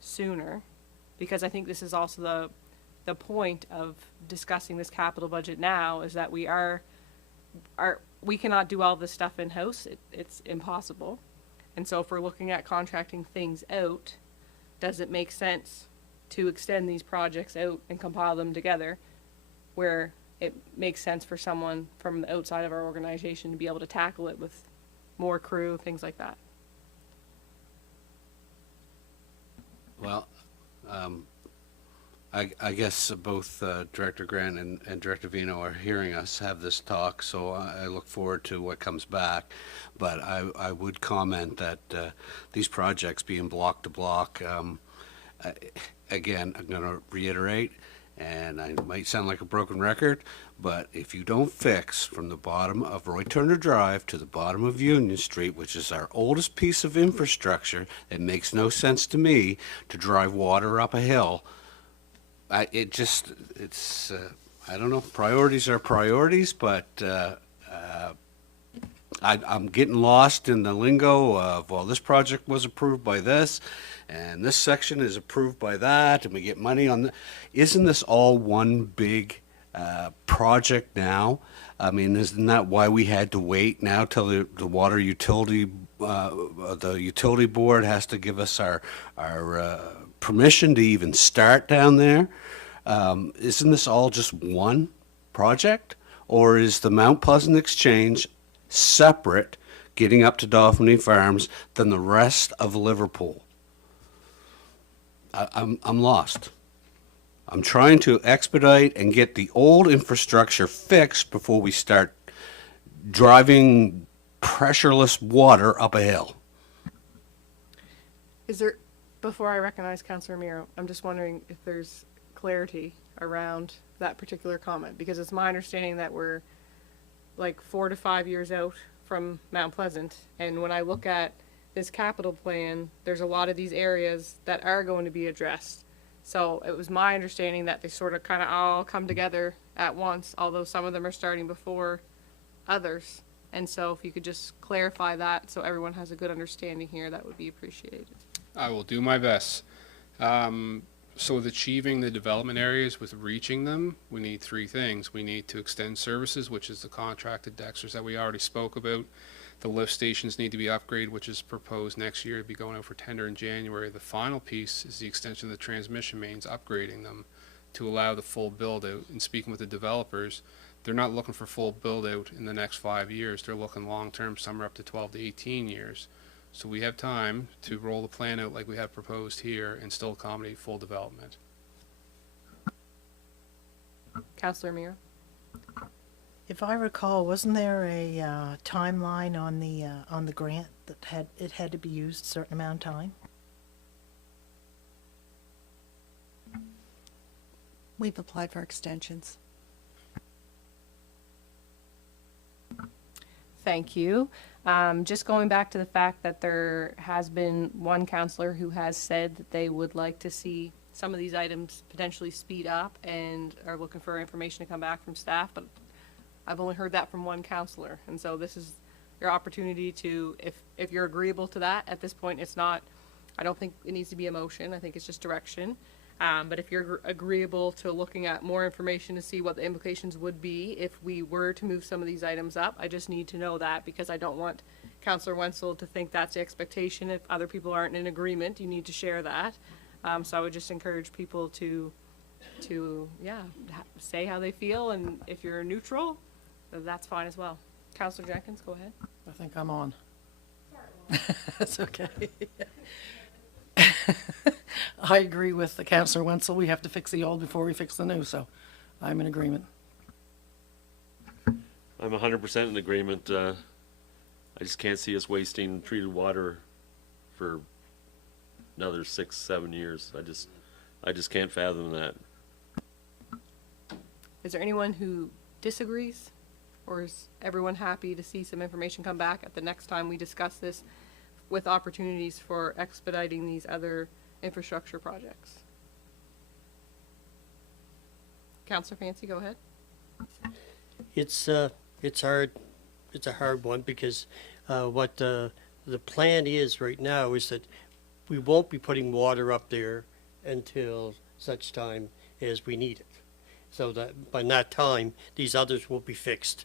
sooner, because I think this is also the point of discussing this capital budget now, is that we cannot do all this stuff in-house. It's impossible. And so if we're looking at contracting things out, does it make sense to extend these projects out and compile them together, where it makes sense for someone from the outside of our organization to be able to tackle it with more crew, things like that? Well, I guess both Director Grant and Director Vino are hearing us have this talk, so I look forward to what comes back. But I would comment that these projects being block to block, again, I'm going to reiterate, and I might sound like a broken record, but if you don't fix from the bottom of Roy Turner Drive to the bottom of Union Street, which is our oldest piece of infrastructure, it makes no sense to me to drive water up a hill. I don't know, priorities are priorities, but I'm getting lost in the lingo of, well, this project was approved by this, and this section is approved by that, and we get money on the, isn't this all one big project now? I mean, isn't that why we had to wait now till the water utility, the utility board has to give us our permission to even start down there? Isn't this all just one project? Or is the Mount Pleasant Exchange separate, getting up to Dauphiny Farms, than the rest of Liverpool? I'm lost. I'm trying to expedite and get the old infrastructure fixed before we start driving pressureless water up a hill. Is there, before I recognize Councillor Miro, I'm just wondering if there's clarity around that particular comment, because it's my understanding that we're like 4 to 5 years out from Mount Pleasant, and when I look at this capital plan, there's a lot of these areas that are going to be addressed. So it was my understanding that they sort of kind of all come together at once, although some of them are starting before others. And so if you could just clarify that so everyone has a good understanding here, that would be appreciated. I will do my best. So with achieving the development areas, with reaching them, we need three things. We need to extend services, which is the contracted dexters that we already spoke about. The lift stations need to be upgraded, which is proposed next year to be going out for tender in January. The final piece is the extension of the transmission mains, upgrading them to allow the full build out. And speaking with the developers, they're not looking for full build out in the next 5 years. They're looking long term, some are up to 12 to 18 years. So we have time to roll the plan out like we have proposed here and still accommodate full development. Councillor Miro? If I recall, wasn't there a timeline on the grant that had to be used a certain amount of time? We've applied for extensions. Thank you. Just going back to the fact that there has been one councillor who has said that they would like to see some of these items potentially speed up and are looking for information to come back from staff, but I've only heard that from one councillor. And so this is your opportunity to, if you're agreeable to that, at this point it's not, I don't think it needs to be a motion, I think it's just direction. But if you're agreeable to looking at more information to see what the implications would be if we were to move some of these items up, I just need to know that, because I don't want Councillor Wenzel to think that's the expectation. If other people aren't in agreement, you need to share that. So I would just encourage people to say how they feel, and if you're neutral, that's fine as well. Councillor Jenkins, go ahead. I think I'm on. That's okay. I agree with the Councillor Wenzel. We have to fix the old before we fix the new, so I'm in agreement. I'm 100% in agreement. I just can't see us wasting treated water for another 6-7 years. I just can't fathom that. Is there anyone who disagrees? Or is everyone happy to see some information come back at the next time we discuss this, with opportunities for expediting these other infrastructure projects? Councillor Fancy, go ahead. It's hard. It's a hard one, because what the plan is right now is that we won't be putting water up there until such time as we need it. So that by that time, these others will be fixed.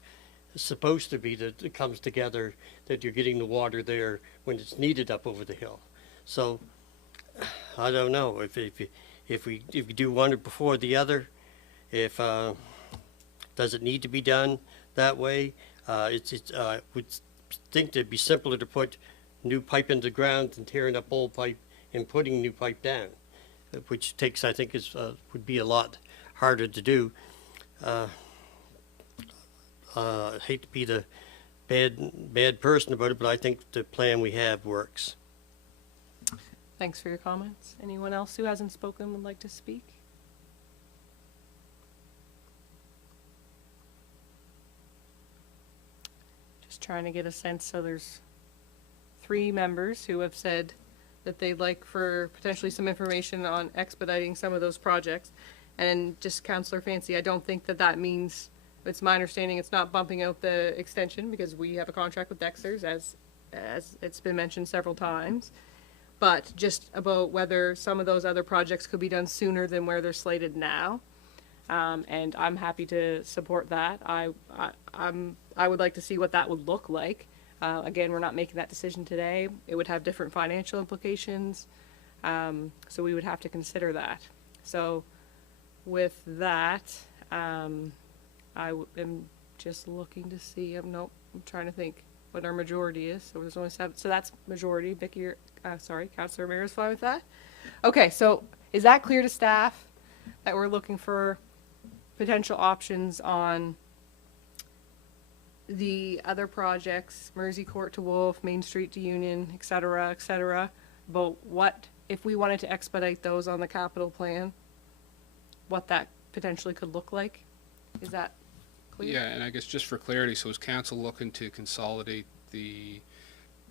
It's supposed to be that it comes together, that you're getting the water there when it's needed up over the hill. So I don't know if we do one before the other. If does it need to be done that way? I would think it'd be simpler to put new pipe into the ground than tearing up old pipe and putting new pipe down. which takes, I think, would be a lot harder to do. I hate to be the bad person about it, but I think the plan we have works. Thanks for your comments. Anyone else who hasn't spoken would like to speak? Just trying to get a sense, so there's 3 members who have said that they'd like for potentially some information on expediting some of those projects. And just Councillor Fancy, I don't think that that means, it's my understanding it's not bumping out the extension, because we have a contract with Dexter's, as it's been mentioned several times. But just about whether some of those other projects could be done sooner than where they're slated now. And I'm happy to support that. I would like to see what that would look like. Again, we're not making that decision today. It would have different financial implications. So we would have to consider that. So with that, am just looking to see, I'm trying to think what our majority is. So there's only 7. So that's majority. Vicky, Councillor Mayor is fine with that? Okay, so is that clear to staff that we're looking for potential options on the other projects, Mersey Court to Wolf, Main Street to Union, et cetera, but what, if we wanted to expedite those on the capital plan, what that potentially could look like? Is that clear? Yeah, and I guess just for clarity, so is council looking to consolidate the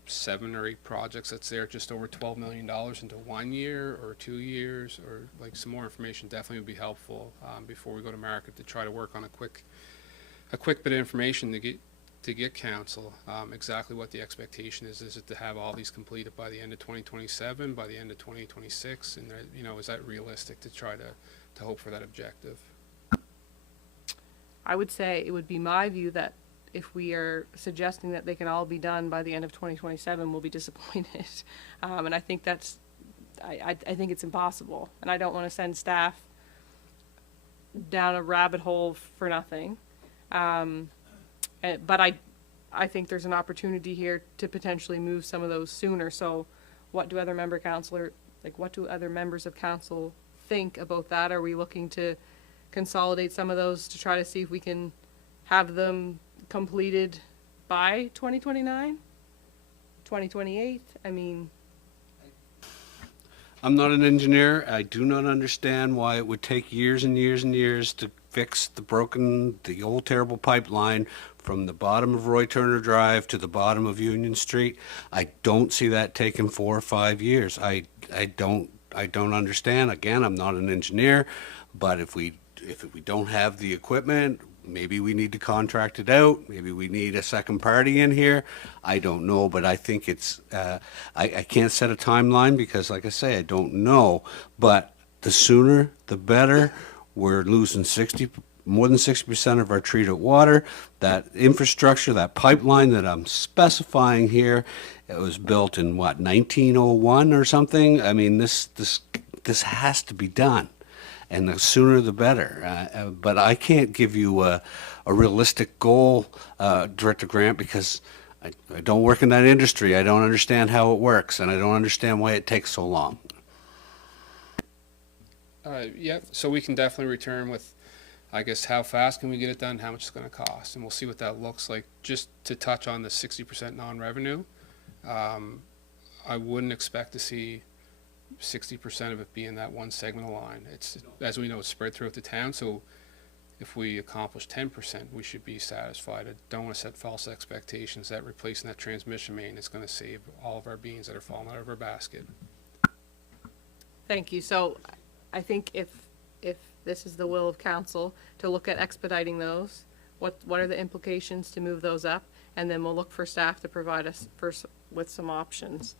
7 or 8 projects that's there, just over $12 million, into 1 year or 2 years, or like some more information definitely would be helpful before we go to market, to try to work on a quick bit of information to get council exactly what the expectation is. Is it to have all these completed by the end of 2027, by the end of 2026, and is that realistic to try to hope for that objective? I would say it would be my view that if we are suggesting that they can all be done by the end of 2027, we'll be disappointed. And I think I think it's impossible. And I don't want to send staff down a rabbit hole for nothing. But I think there's an opportunity here to potentially move some of those sooner. So what do other members of council think about that? Are we looking to consolidate some of those to try to see if we can have them completed by 2029, 2028? I mean, I'm not an engineer. I do not understand why it would take years and years and years to fix the old terrible pipeline from the bottom of Roy Turner Drive to the bottom of Union Street. I don't see that taking 4 or 5 years. I don't understand. Again, I'm not an engineer, but if we don't have the equipment, maybe we need to contract it out. Maybe we need a second party in here. I don't know, but I think it's, I can't set a timeline because, like I say, I don't know. But the sooner, the better. We're losing more than 60% of our treated water. That infrastructure, that pipeline that I'm specifying here, it was built in 1901 or something. I mean, this has to be done. And the sooner the better. But I can't give you a realistic goal, Director Grant, because I don't work in that industry. I don't understand how it works, and I don't understand why it takes so long. Yeah, so we can definitely return with, I guess, how fast can we get it done, how much it's going to cost, and we'll see what that looks like. Just to touch on the 60% non-revenue, I wouldn't expect to see 60% of it being that one segment of line. It's, as we know, it's spread throughout the town, so if we accomplish 10%, we should be satisfied. I don't want to set false expectations that replacing that transmission main is going to save all of our beans that are falling out of our basket. thank you. So I think if this is the will of council to look at expediting those, what are the implications to move those up? And then we'll look for staff to provide us with some options.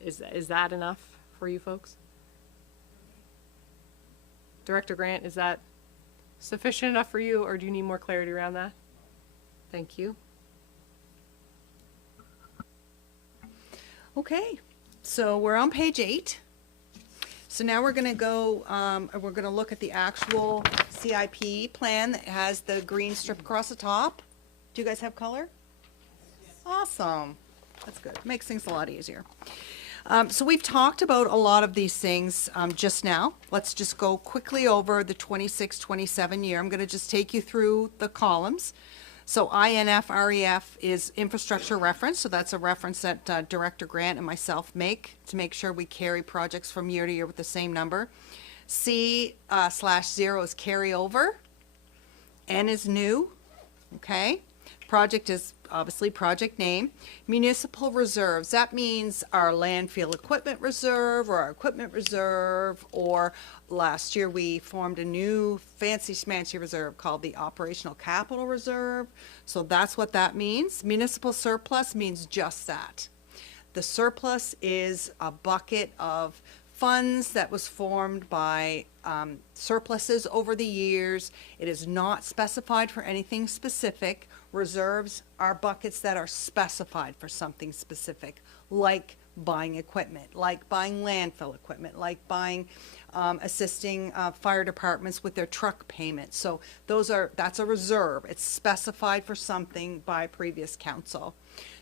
Is that enough for you folks? Director Grant, is that sufficient enough for you, or do you need more clarity around that? Thank you. Okay, so we're on page 8. So now we're gonna go, we're gonna look at the actual CIP plan that has the green strip across the top. Do you guys have color? Awesome. That's good. Makes things a lot easier. So we've talked about a lot of these things just now. Let's just go quickly over the 26-27 year. I'm going to just take you through the columns. So INF REF is infrastructure reference, so that's a reference that Director Grant and myself make to make sure we carry projects from year to year with the same number. C/0 is carryover. N is new, okay? Project is obviously project name. Municipal reserves, that means our landfill equipment reserve or our equipment reserve, or last year we formed a new fancy schmancy reserve called the operational capital reserve. So that's what that means. Municipal surplus means just that. The surplus is a bucket of funds that was formed by surpluses over the years. It is not specified for anything specific. Reserves are buckets that are specified for something specific, like buying equipment, like buying landfill equipment, like buying, assisting fire departments with their truck payments. So that's a reserve. It's specified for something by previous council.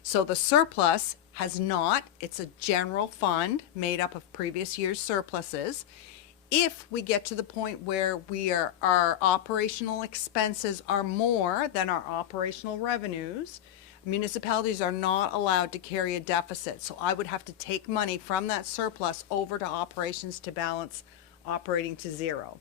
So the surplus has not, it's a general fund made up of previous year's surpluses. If we get to the point where our operational expenses are more than our operational revenues, municipalities are not allowed to carry a deficit. So I would have to take money from that surplus over to operations to balance operating to zero.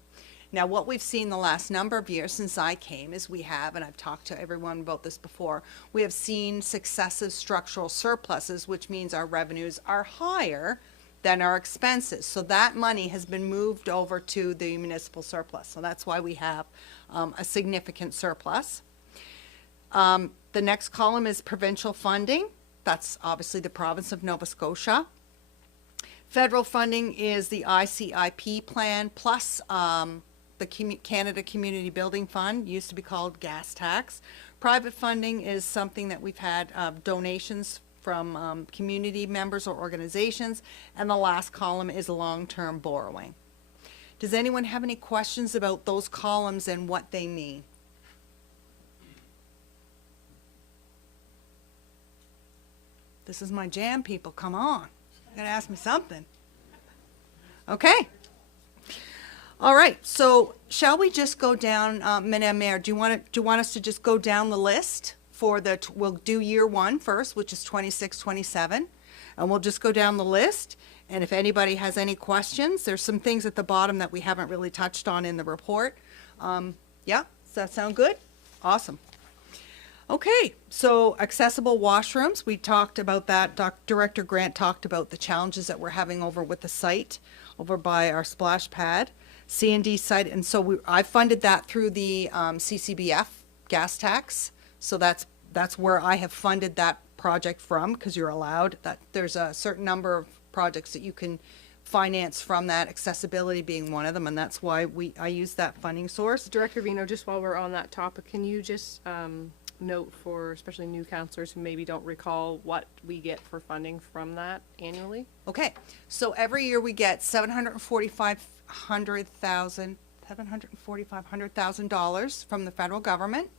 Now, what we've seen the last number of years since I came is we have, and I've talked to everyone about this before, we have seen successive structural surpluses, which means our revenues are higher than our expenses. So that money has been moved over to the municipal surplus. So that's why we have a significant surplus. The next column is provincial funding. That's obviously the province of Nova Scotia. Federal funding is the ICIP plan plus the Canada Community Building Fund, used to be called gas tax. Private funding is something that we've had donations from community members or organizations. And the last column is long-term borrowing. Does anyone have any questions about those columns and what they mean? This is my jam, people. Come on. You gotta ask me something. Okay. All right. So shall we just go down, Madame Mayor, do you want us to just go down the list for we'll do year one first, which is 26-27, and we'll just go down the list. And if anybody has any questions, there's some things at the bottom that we haven't really touched on in the report. Yeah, does that sound good? Awesome. Okay, so accessible washrooms, we talked about that. Director Grant talked about the challenges that we're having over with the site, over by our splash pad, C&D site, and so I funded that through the CCBF gas tax. So that's where I have funded that project from, because you're allowed that. There's a certain number of projects that you can finance from that, accessibility being one of them, and that's why I use that funding source. Director Vino, just while we're on that topic, can you just note for especially new counselors who maybe don't recall what we get for funding from that annually? Okay, so every year we get $745,000 from the federal government,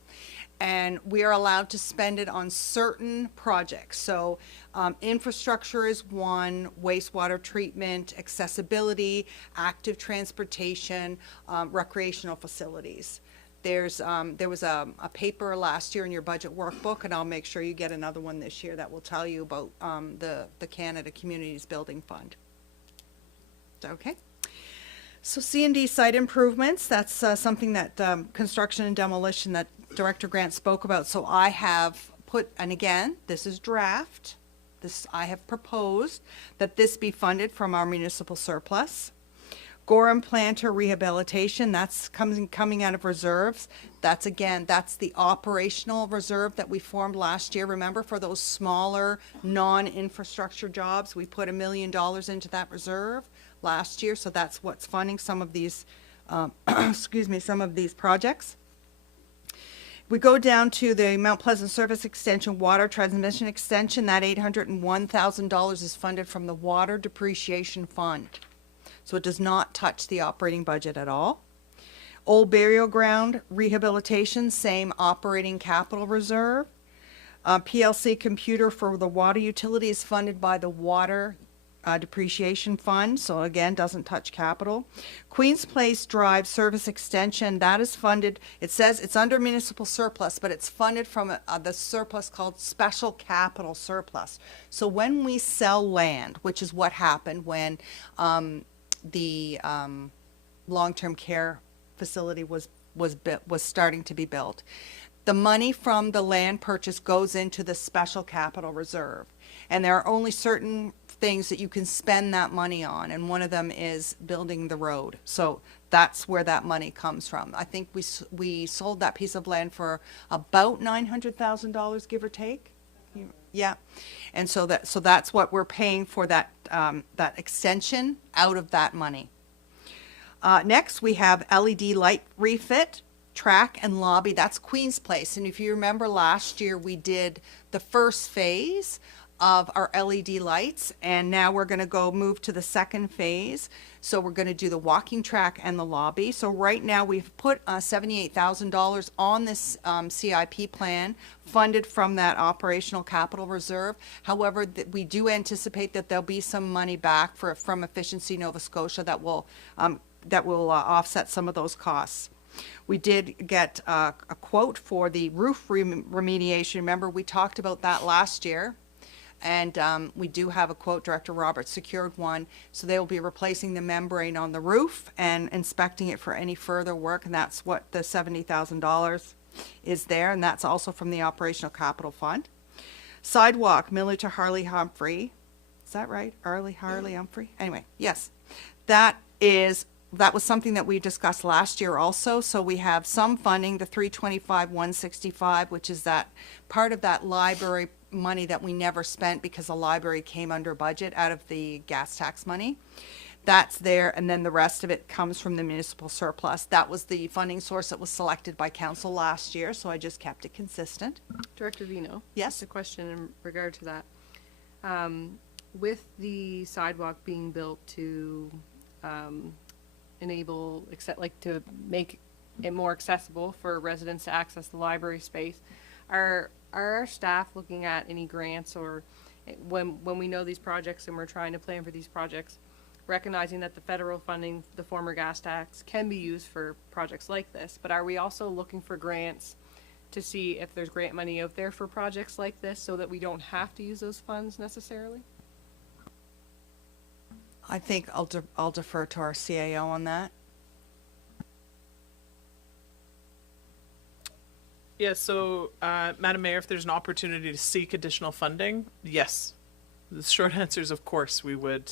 and we are allowed to spend it on certain projects. So infrastructure is one, wastewater treatment, accessibility, active transportation, recreational facilities. There was a paper last year in your budget workbook, and I'll make sure you get another one this year that will tell you about the Canada Communities Building Fund. Is that okay? So C&D site improvements, that's something that construction and demolition that Director Grant spoke about. So I have put, and again, this is draft. I have proposed that this be funded from our municipal surplus. Gorham Planter rehabilitation, that's coming out of reserves. That's the operational reserve that we formed last year. Remember, for those smaller non-infrastructure jobs, we put $1 million into that reserve last year. So that's what's funding some of these, some of these projects. We go down to the Mount Pleasant Service Extension Water Transmission Extension. That $801,000 is funded from the Water Depreciation Fund. So it does not touch the operating budget at all. Old Burial Ground rehabilitation, same operating capital reserve. PLC computer for the water utility is funded by the Water depreciation fund, so again, doesn't touch capital. Queens Place Drive Service Extension, that is funded, it says it's under municipal surplus, but it's funded from the surplus called special capital surplus. So when we sell land, which is what happened when the long-term care facility was starting to be built, the money from the land purchase goes into the special capital reserve. And there are only certain things that you can spend that money on, and one of them is building the road. So that's where that money comes from. I think we sold that piece of land for about $900,000, give or take. Yeah, and so that's what we're paying for, that that extension out of that money. Next, we have LED light refit, track and lobby. That's Queen's Place. And if you remember last year, we did the first phase of our LED lights, and now we're going to move to the second phase. So we're going to do the walking track and the lobby. So right now we've put $78,000 on this CIP plan, funded from that operational capital reserve. However, we do anticipate that there'll be some money back from Efficiency Nova Scotia that will offset some of those costs. We did get a quote for the roof remediation. Remember, we talked about that last year. And we do have a quote. Director Roberts secured one. So they will be replacing the membrane on the roof and inspecting it for any further work. And that's what the $70,000 is there. And that's also from the Operational Capital Fund. Sidewalk, Miller to Harley Humphrey. Is that right? Harley Humphrey? Anyway, yes. That was something that we discussed last year also. So we have some funding, the 325-165, which is that part of that library money that we never spent because the library came under budget out of the gas tax money. That's there, and then the rest of it comes from the municipal surplus. That was the funding source that was selected by council last year, so I just kept it consistent. Director Vino? Yes? A question in regard to that. With the sidewalk being built to enable, to make it more accessible for residents to access the library space, are our staff looking at any grants, or when we know these projects and we're trying to plan for these projects, recognizing that the federal funding, the former gas tax, can be used for projects like this, but are we also looking for grants to see if there's grant money out there for projects like this so that we don't have to use those funds necessarily? I think I'll defer to our CAO on that. Yeah, so, Madam Mayor, if there's an opportunity to seek additional funding, yes. The short answer is, of course, we would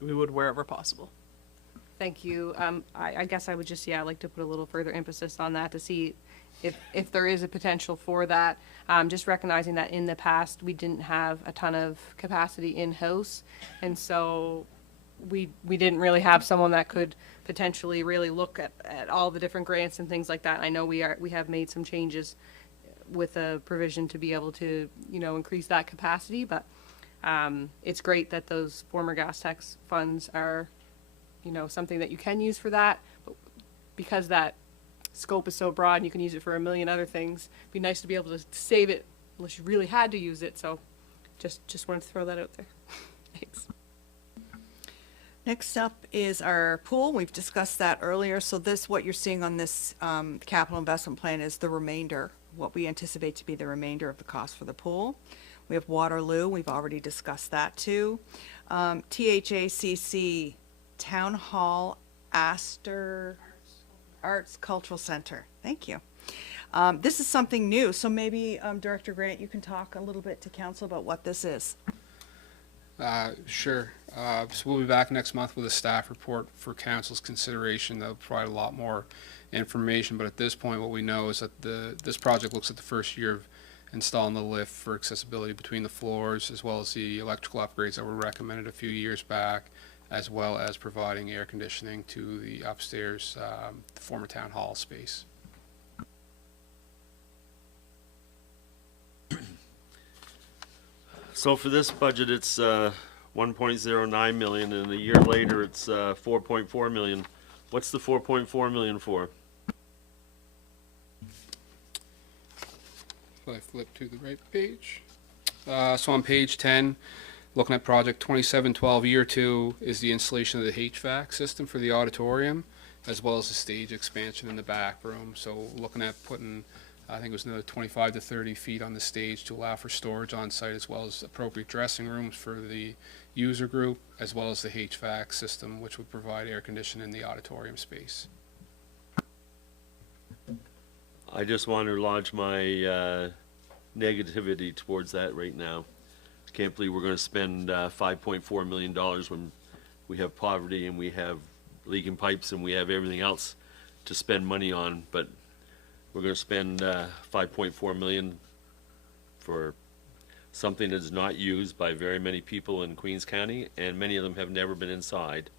wherever possible. Thank you. I guess I would just, like to put a little further emphasis on that to see if there is a potential for that. Just recognizing that in the past, we didn't have a ton of capacity in-house, and so we didn't really have someone that could potentially really look at all the different grants and things like that. I know we have made some changes with a provision to be able to, increase that capacity, but it's great that those former gas tax funds are, something that you can use for that, but because that scope is so broad and you can use it for a million other things, it'd be nice to be able to save it unless you really had to use it. So just wanted to throw that out there. Thanks. Next up is our pool. We've discussed that earlier. So what you're seeing on this capital investment plan is the remainder, what we anticipate to be the remainder of the cost for the pool. We have Waterloo. We've already discussed that too. THACC, Town Hall, Astor Arts Cultural Center. Thank you. This is something new. So maybe Director Grant, you can talk a little bit to council about what this is. Sure. So we'll be back next month with a staff report for council's consideration. That'll provide a lot more information, but at this point what we know is that this project looks at the first year of installing the lift for accessibility between the floors, as well as the electrical upgrades that were recommended a few years back, as well as providing air conditioning to the upstairs, the former town hall space. So for this budget, it's 1.09 million, and a year later, it's 4.4 million. What's the 4.4 million for? If I flip to the right page. So on page 10, Looking at project 2712, year 2 is the installation of the HVAC system for the auditorium, as well as the stage expansion in the back room. So looking at putting, I think it was another 25 to 30 feet on the stage to allow for storage on site, as well as appropriate dressing rooms for the user group, as well as the HVAC system, which would provide air conditioning in the auditorium space. I just want to lodge my negativity towards that right now. Can't believe we're going to spend $5.4 million when we have poverty and we have leaking pipes and we have everything else to spend money on, but we're going to spend $5.4 million for something that's not used by very many people in Queens County, and many of them have never been inside.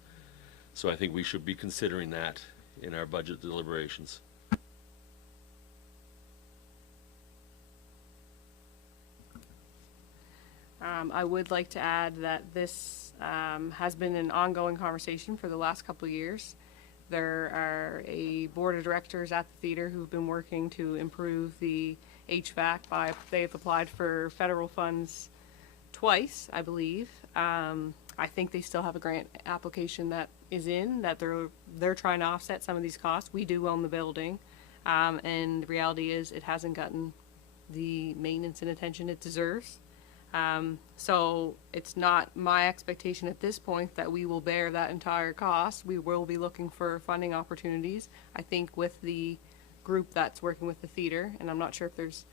So I think we should be considering that in our budget deliberations. I would like to add that this has been an ongoing conversation for the last couple of years. There are a board of directors at the theater who've been working to improve the HVAC they've applied for federal funds twice, I believe. I think they still have a grant application that is in, that they're trying to offset some of these costs. We do own the building, and the reality is it hasn't gotten the maintenance and attention it deserves. So it's not my expectation at this point that we will bear that entire cost. We will be looking for funding opportunities, I think, with the group that's working with the theater, and I'm not sure if there's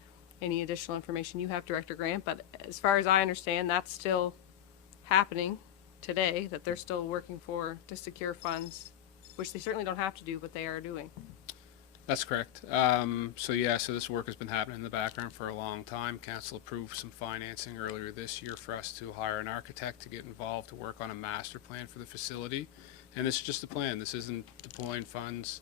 any additional information you have, Director Grant, but as far as I understand, that's still happening today, that they're still working to secure funds, which they certainly don't have to do, but they are doing. That's correct. So this work has been happening in the background for a long time. Council approved some financing earlier this year for us to hire an architect to get involved to work on a master plan for the facility. And this is just a plan. This isn't deploying funds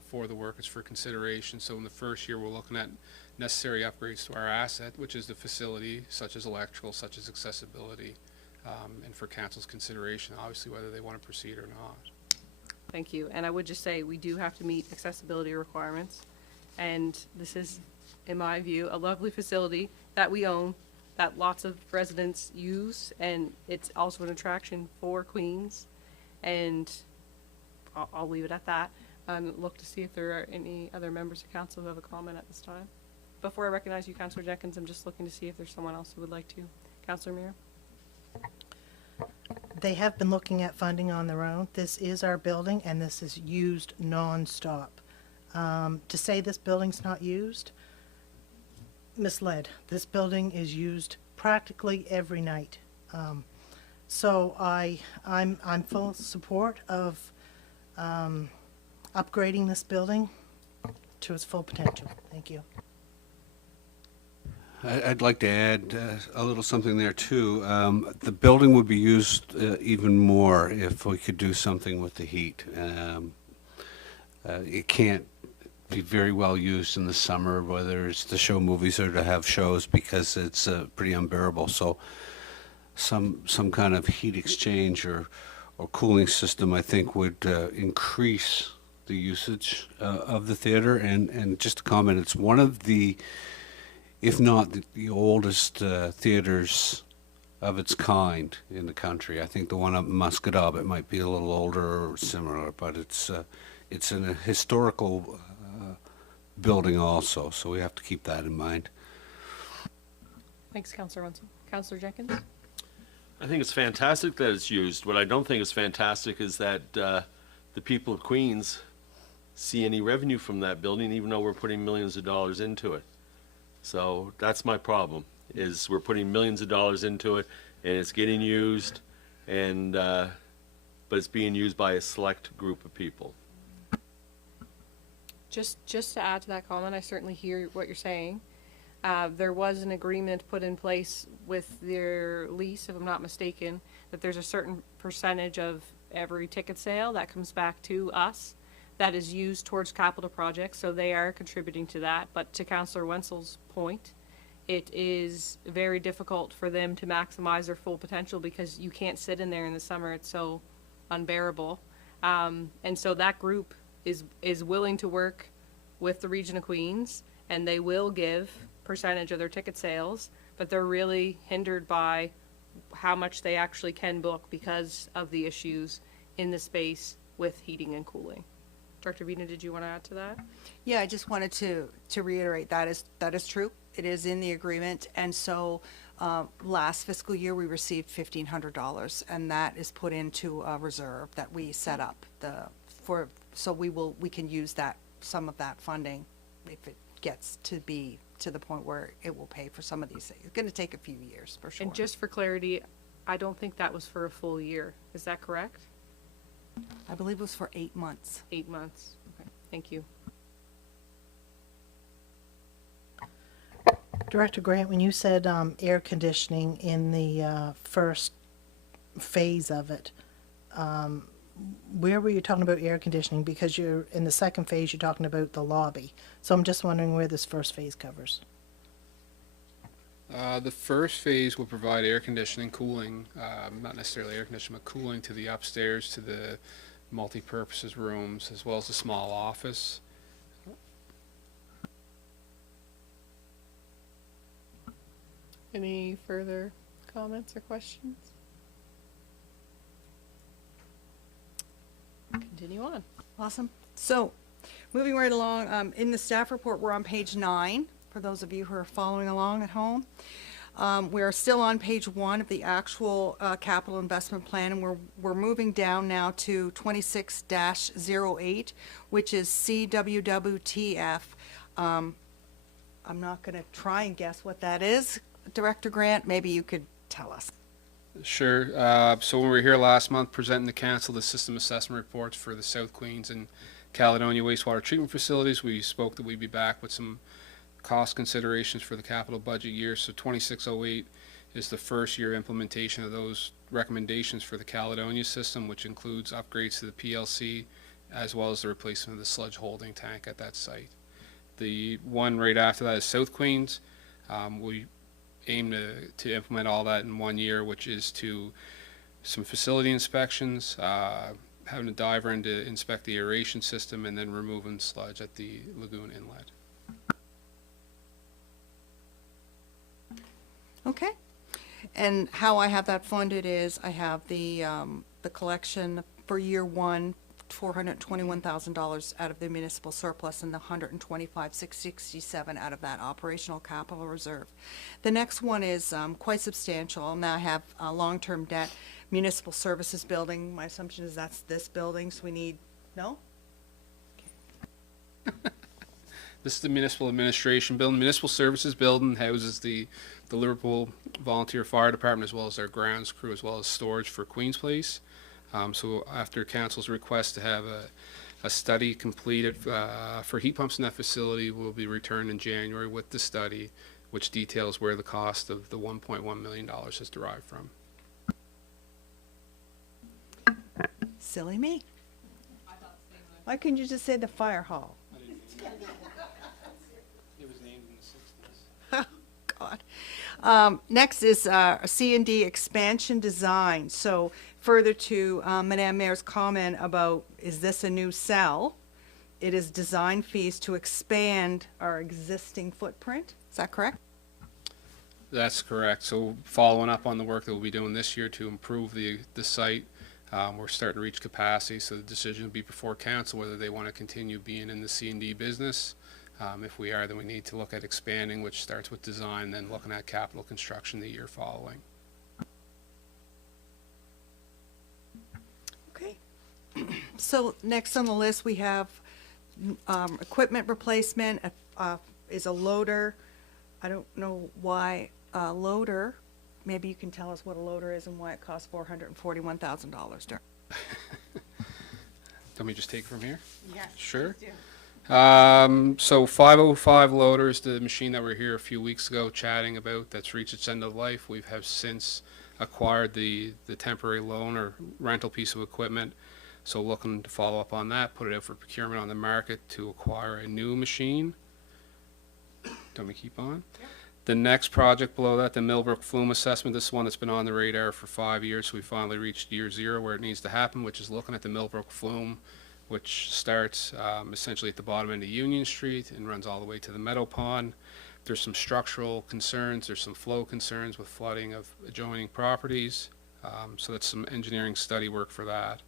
for the work. It's for consideration. So in the first year, we're looking at necessary upgrades to our asset, which is the facility, such as electrical, such as accessibility, and for council's consideration, obviously, whether they want to proceed or not. Thank you. And I would just say we do have to meet accessibility requirements. And this is, in my view, a lovely facility that we own, that lots of residents use, and it's also an attraction for Queens. And I'll leave it at that. Look to see if there are any other members of council who have a comment at this time. Before I recognize you, Councillor Jenkins, I'm just looking to see if there's someone else who would like to. Councillor Muir? They have been looking at funding on their own. This is our building, and this is used nonstop. To say this building's not used, misled. This building is used practically every night. So I'm full support of upgrading this building to its full potential. Thank you. I'd like to add a little something there too. The building would be used even more if we could do something with the heat. It can't be very well used in the summer, whether it's to show movies or to have shows, because it's pretty unbearable. So some kind of heat exchange or cooling system, I think, would increase the usage of the theater. And just to comment, it's one of the, if not the oldest theaters of its kind in the country. I think the one up in Muscatub, it might be a little older or similar, but it's in a historical building also, so we have to keep that in mind. Thanks, Councillor Wenzel. Councillor Jenkins? I think it's fantastic that it's used. What I don't think is fantastic is that the people of Queens see any revenue from that building, even though we're putting millions of dollars into it. So that's my problem, is we're putting millions of dollars into it, and it's getting used, and but it's being used by a select group of people. Just to add to that comment, I certainly hear what you're saying. There was an agreement put in place with their lease, if I'm not mistaken, that there's a certain percentage of every ticket sale that comes back to us that is used towards capital projects, so they are contributing to that. But to Councillor Wenzel's point, it is very difficult for them to maximize their full potential because you can't sit in there in the summer. It's so unbearable. And so that group is willing to work with the Region of Queens, and they will give percentage of their ticket sales, but they're really hindered by how much they actually can book because of the issues in the space with heating and cooling. Director Vina, did you want to add to that? Yeah, I just wanted to reiterate that is true. It is in the agreement, and so last fiscal year we received $1,500, and that is put into a reserve that we set up so we can use some of that funding if it gets to be to the point where it will pay for some of these things. It's going to take a few years for sure. And just for clarity, I don't think that was for a full year. Is that correct? I believe it was for 8 months. 8 months. Okay, thank you. Director Grant, when you said air conditioning in the first phase of it, where were you talking about air conditioning? Because you're in the second phase, you're talking about the lobby. So I'm just wondering where this first phase covers. The first phase will provide air conditioning, cooling, not necessarily air conditioning, but cooling to the upstairs, to the multi-purposes rooms, as well as the small office. Any further comments or questions? Continue on. Awesome. So, moving right along, in the staff report, we're on page 9, for those of you who are following along at home. We are still on page 1 of the actual capital investment plan, and we're moving down now to 26-08, which is CWWTF. I'm not going to try and guess what that is. Director Grant, maybe you could tell us. Sure. So when we were here last month presenting to council the system assessment reports for the South Queens and Caledonia wastewater treatment facilities, we spoke that we'd be back with some cost considerations for the capital budget year. So 2608 is the first year implementation of those recommendations for the Caledonia system, which includes upgrades to the PLC as well as the replacement of the sludge holding tank at that site. The one right after that is South Queens. We aim to implement all that in 1 year, which is to some facility inspections, having a diver in to inspect the aeration system, and then removing sludge at the lagoon inlet. Okay. And how I have that funded is I have the collection for year 1, $421,000 out of the municipal surplus, and the $125,667 out of that operational capital reserve. The next one is quite substantial. Now I have long-term debt, municipal services building. My assumption is that's this building, so we need, no? This is the municipal administration building. Municipal services building houses the Liverpool Volunteer Fire Department, as well as their grounds crew, as well as storage for Queen's Place. So after council's request to have a study completed for heat pumps in that facility, will be returned in January with the study, which details where the cost of the $1.1 million is derived from. Silly me. Why couldn't you just say the fire hall? It was named in the 60s. God. Next is C&D expansion design. So further to Madame Mayor's comment about, is this a new cell? It is design fees to expand our existing footprint. Is that correct? That's correct. So following up on the work that we'll be doing this year to improve the site, we're starting to reach capacity, so the decision will be before council whether they want to continue being in the C&D business. If we are, then we need to look at expanding, which starts with design, then looking at capital construction the year following. Okay. So next on the list, we have equipment replacement is a loader. I don't know why a loader. Maybe you can tell us what a loader is and why it costs $441,000. Let me just take it from here. Yes. Sure. So 505 loader is the machine that we were here a few weeks ago chatting about that's reached its end of life. We have since acquired the temporary loan or rental piece of equipment. So looking to follow up on that, put it out for procurement on the market to acquire a new machine. Don't we keep on? Yep. The next project below that, the Millbrook Flume Assessment, this is one that's been on the radar for 5 years. So we finally reached year 0 where it needs to happen, which is looking at the Millbrook Flume, which starts essentially at the bottom end of Union Street and runs all the way to the Meadow Pond. There's some structural concerns, there's some flow concerns with flooding of adjoining properties. So that's some engineering study work for that.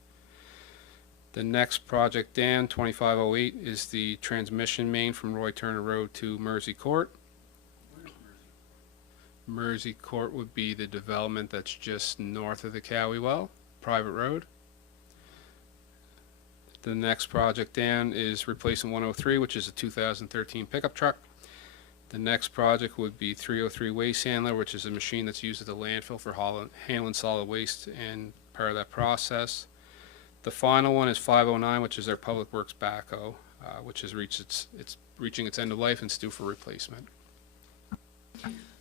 The next project down, 2508, is the transmission main from Roy Turner Road to Mersey Court. Mersey Court would be the development that's just north of the Cowie Well, private road. The next project down is replacing 103, which is a 2013 pickup truck. The next project would be 303 Waste Handler, which is a machine that's used at the landfill for handling solid waste and part of that process. The final one is 509, which is their public works backhoe, which has reached it's reaching its end of life and it's due for replacement.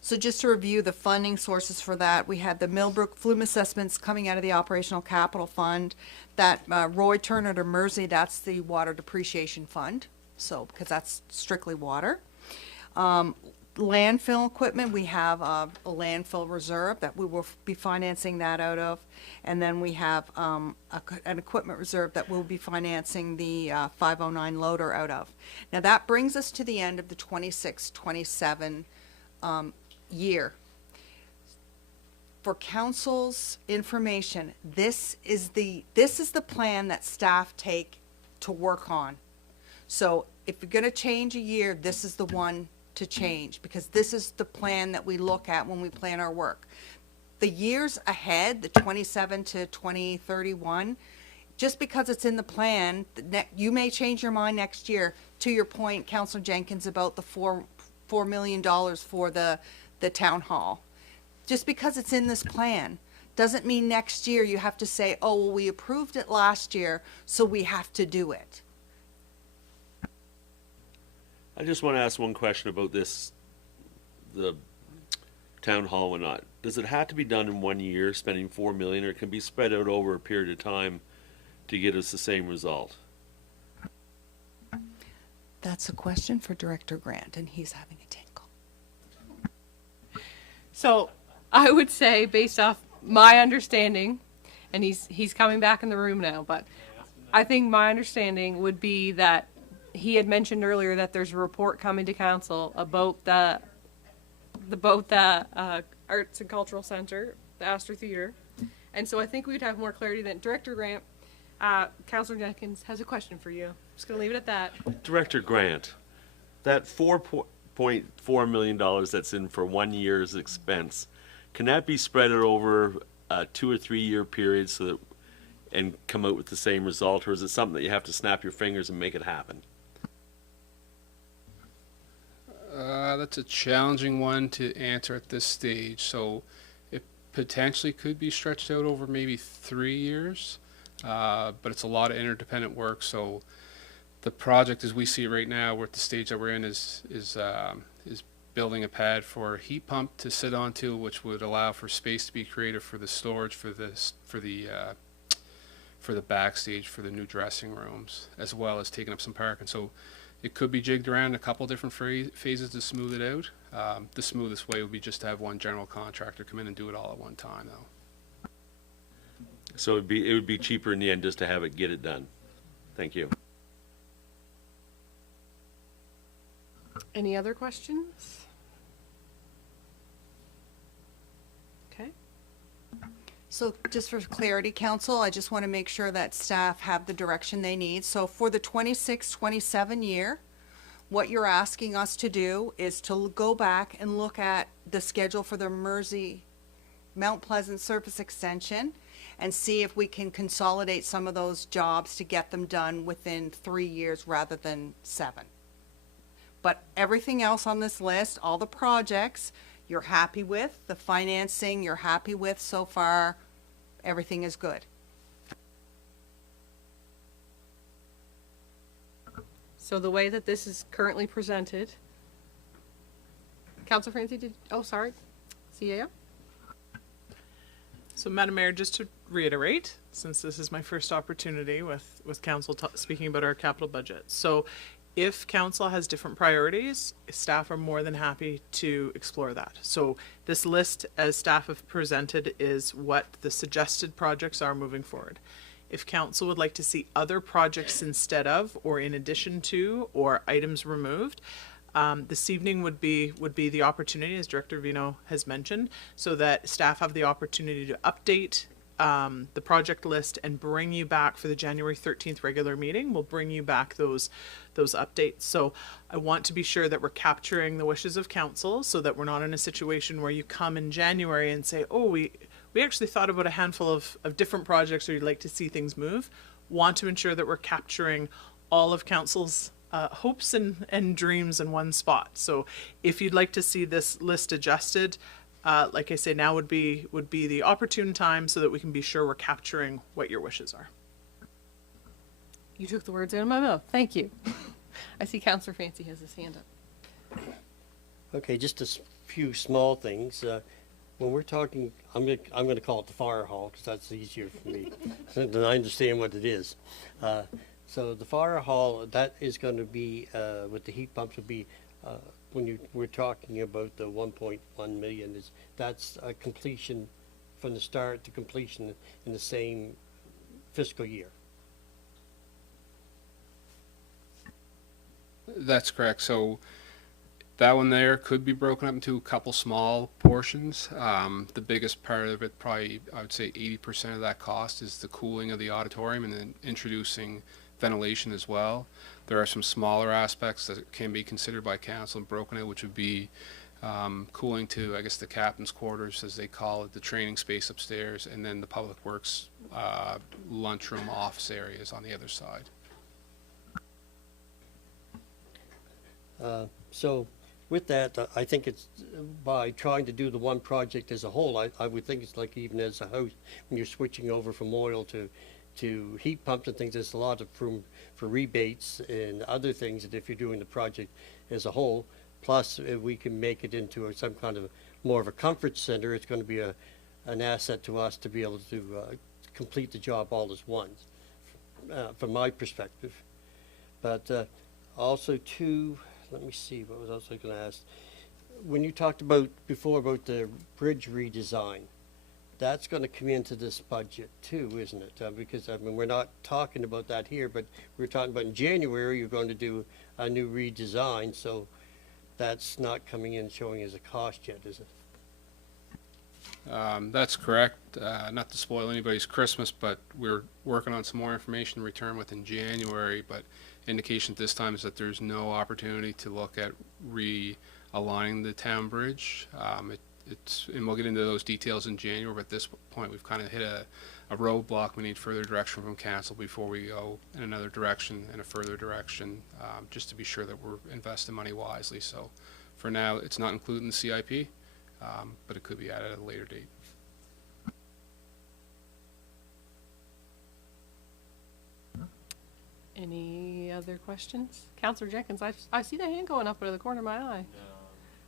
So just to review the funding sources for that, we had the Millbrook flume assessments coming out of the Operational Capital Fund. That Roy Turner to Mersey, that's the Water Depreciation Fund, so because that's strictly water. Landfill equipment, we have a landfill reserve that we will be financing that out of. And then we have an equipment reserve that we'll be financing the 509 loader out of. Now that brings us to the end of the 26-27 year. For council's information, this is the plan that staff take to work on. So if you're going to change a year, this is the one to change, because this is the plan that we look at when we plan our work. The years ahead, the 27 to 2031, just because it's in the plan, you may change your mind next year. To your point, Councillor Jenkins, about the $4 million for the town hall. Just because it's in this plan doesn't mean next year you have to say, oh, well, we approved it last year, so we have to do it. I just want to ask one question about this, the town hall or not. Does it have to be done in 1 year, spending $4 million, or it can be spread out over a period of time to get us the same result? That's a question for Director Grant, and he's having a tinkle. So I would say, based off my understanding, and he's coming back in the room now, but I think my understanding would be that he had mentioned earlier that there's a report coming to council about the Arts and Cultural Center, the Astor Theater, and so I think we'd have more clarity then. Director Grant, Councillor Jenkins has a question for you. Just gonna leave it at that. Director Grant, that $4.4 million that's in for 1 year's expense, can that be spread out over a 2 or 3 year period so that, and come out with the same result, or is it something that you have to snap your fingers and make it happen? That's a challenging one to answer at this stage. So it potentially could be stretched out over maybe 3 years, but it's a lot of interdependent work. So the project, as we see it right now, we're at the stage that we're in, is building a pad for a heat pump to sit onto, which would allow for space to be created for the storage for the backstage for the new dressing rooms, as well as taking up some parking. So it could be jigged around in a couple different phases to smooth it out. The smoothest way would be just to have one general contractor come in and do it all at one time, though. So it would be cheaper in the end just to get it done. Thank you. Any other questions? Okay. So just for clarity, council, I just want to make sure that staff have the direction they need. So for the 26-27 year, what you're asking us to do is to go back and look at the schedule for the Mersey Mount Pleasant surface extension and see if we can consolidate some of those jobs to get them done within 3 years rather than 7. But everything else on this list, all the projects you're happy with, the financing you're happy with so far, everything is good. So the way that this is currently presented, Councilor Francie, sorry, CAO? So, Madam Mayor, just to reiterate, since this is my first opportunity with council speaking about our capital budget. So if council has different priorities, staff are more than happy to explore that. So this list, as staff have presented, is what the suggested projects are moving forward. If council would like to see other projects instead of, or in addition to, or items removed, This evening would be the opportunity, as Director Vino has mentioned, so that staff have the opportunity to update the project list and bring you back for the January 13th regular meeting. We'll bring you back those updates. So I want to be sure that we're capturing the wishes of council so that we're not in a situation where you come in January and say, oh, we actually thought about a handful of different projects or you'd like to see things move. Want to ensure that we're capturing all of council's hopes and dreams in one spot. So if you'd like to see this list adjusted, like I say, now would be the opportune time so that we can be sure we're capturing what your wishes are. You took the words out of my mouth. Thank you. I see Councillor Fancy has his hand up. Okay, just a few small things. When we're talking, I'm gonna call it the fire hall because that's easier for me. Then I understand what it is. So the fire hall, that is going to be with the heat pumps would be when we're talking about the 1.1 million. That's a completion from the start to completion in the same fiscal year. That's correct. So that one there could be broken up into a couple small portions. The biggest part of it, probably, I would say 80% of that cost is the cooling of the auditorium and then introducing ventilation as well. There are some smaller aspects that can be considered by council and broken out, which would be cooling to, I guess, the captain's quarters, as they call it, the training space upstairs, and then the public works lunchroom office areas on the other side. So with that, I think it's by trying to do the one project as a whole, I would think it's like even as a house, when you're switching over from oil to heat pumps and things, there's a lot of room for rebates and other things that if you're doing the project as a whole. Plus, if we can make it into some kind of more of a comfort center, it's going to be an asset to us to be able to complete the job all as one, from my perspective. But also too, let me see, what was else I going to ask? When you talked about before about the bridge redesign, that's going to come into this budget too, isn't it? Because I mean, we're not talking about that here, but we're talking about in January you're going to do a new redesign, so that's not coming in showing as a cost yet, is it? That's correct. Not to spoil anybody's Christmas, but we're working on some more information to return within January, but indication at this time is that there's no opportunity to look at realigning the town bridge. And we'll get into those details in January, but at this point we've kind of hit a roadblock. We need further direction from council before we go in another direction and a further direction, just to be sure that we're investing money wisely. So for now, it's not included in the CIP, but it could be added at a later date. Any other questions? Councillor Jenkins, I see that hand going up out of the corner of my eye.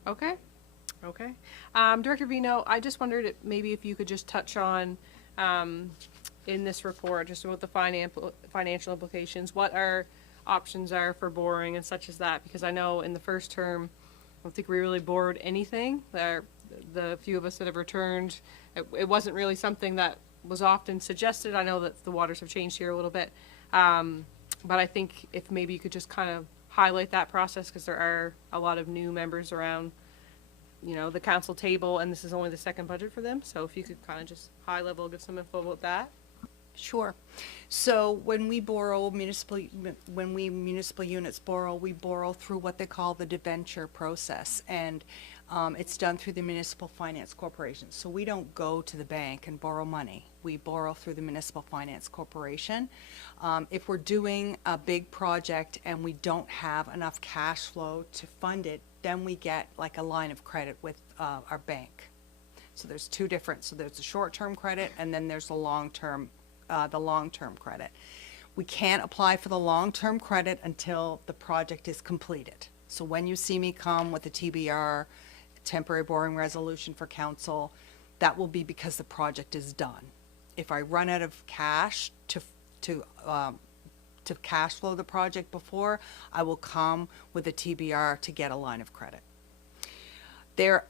Okay. Okay. Director Vino, I just wondered maybe if you could just touch on, in this report, just about the financial implications, what our options are for borrowing and such as that, because I know in the first term, I don't think we really borrowed anything. The few of us that have returned, it wasn't really something that was often suggested. I know that the waters have changed here a little bit. But I think if maybe you could just kind of highlight that process, because there are a lot of new members around, you know, the council table, and this is only the second budget for them. So if you could kind of just high level give some info about that. Sure. So when we borrow municipal units borrow, we borrow through what they call the debenture process, and it's done through the Municipal Finance Corporation. So we don't go to the bank and borrow money. We borrow through the Municipal Finance Corporation. If we're doing a big project and we don't have enough cash flow to fund it, then we get like a line of credit with our bank. So there's two different. So there's the short-term credit, and then there's the long-term credit. We can't apply for the long-term credit until the project is completed. So when you see me come with a TBR, temporary borrowing resolution for council, that will be because the project is done. If I run out of cash to cash flow the project before, I will come with a TBR to get a line of credit. There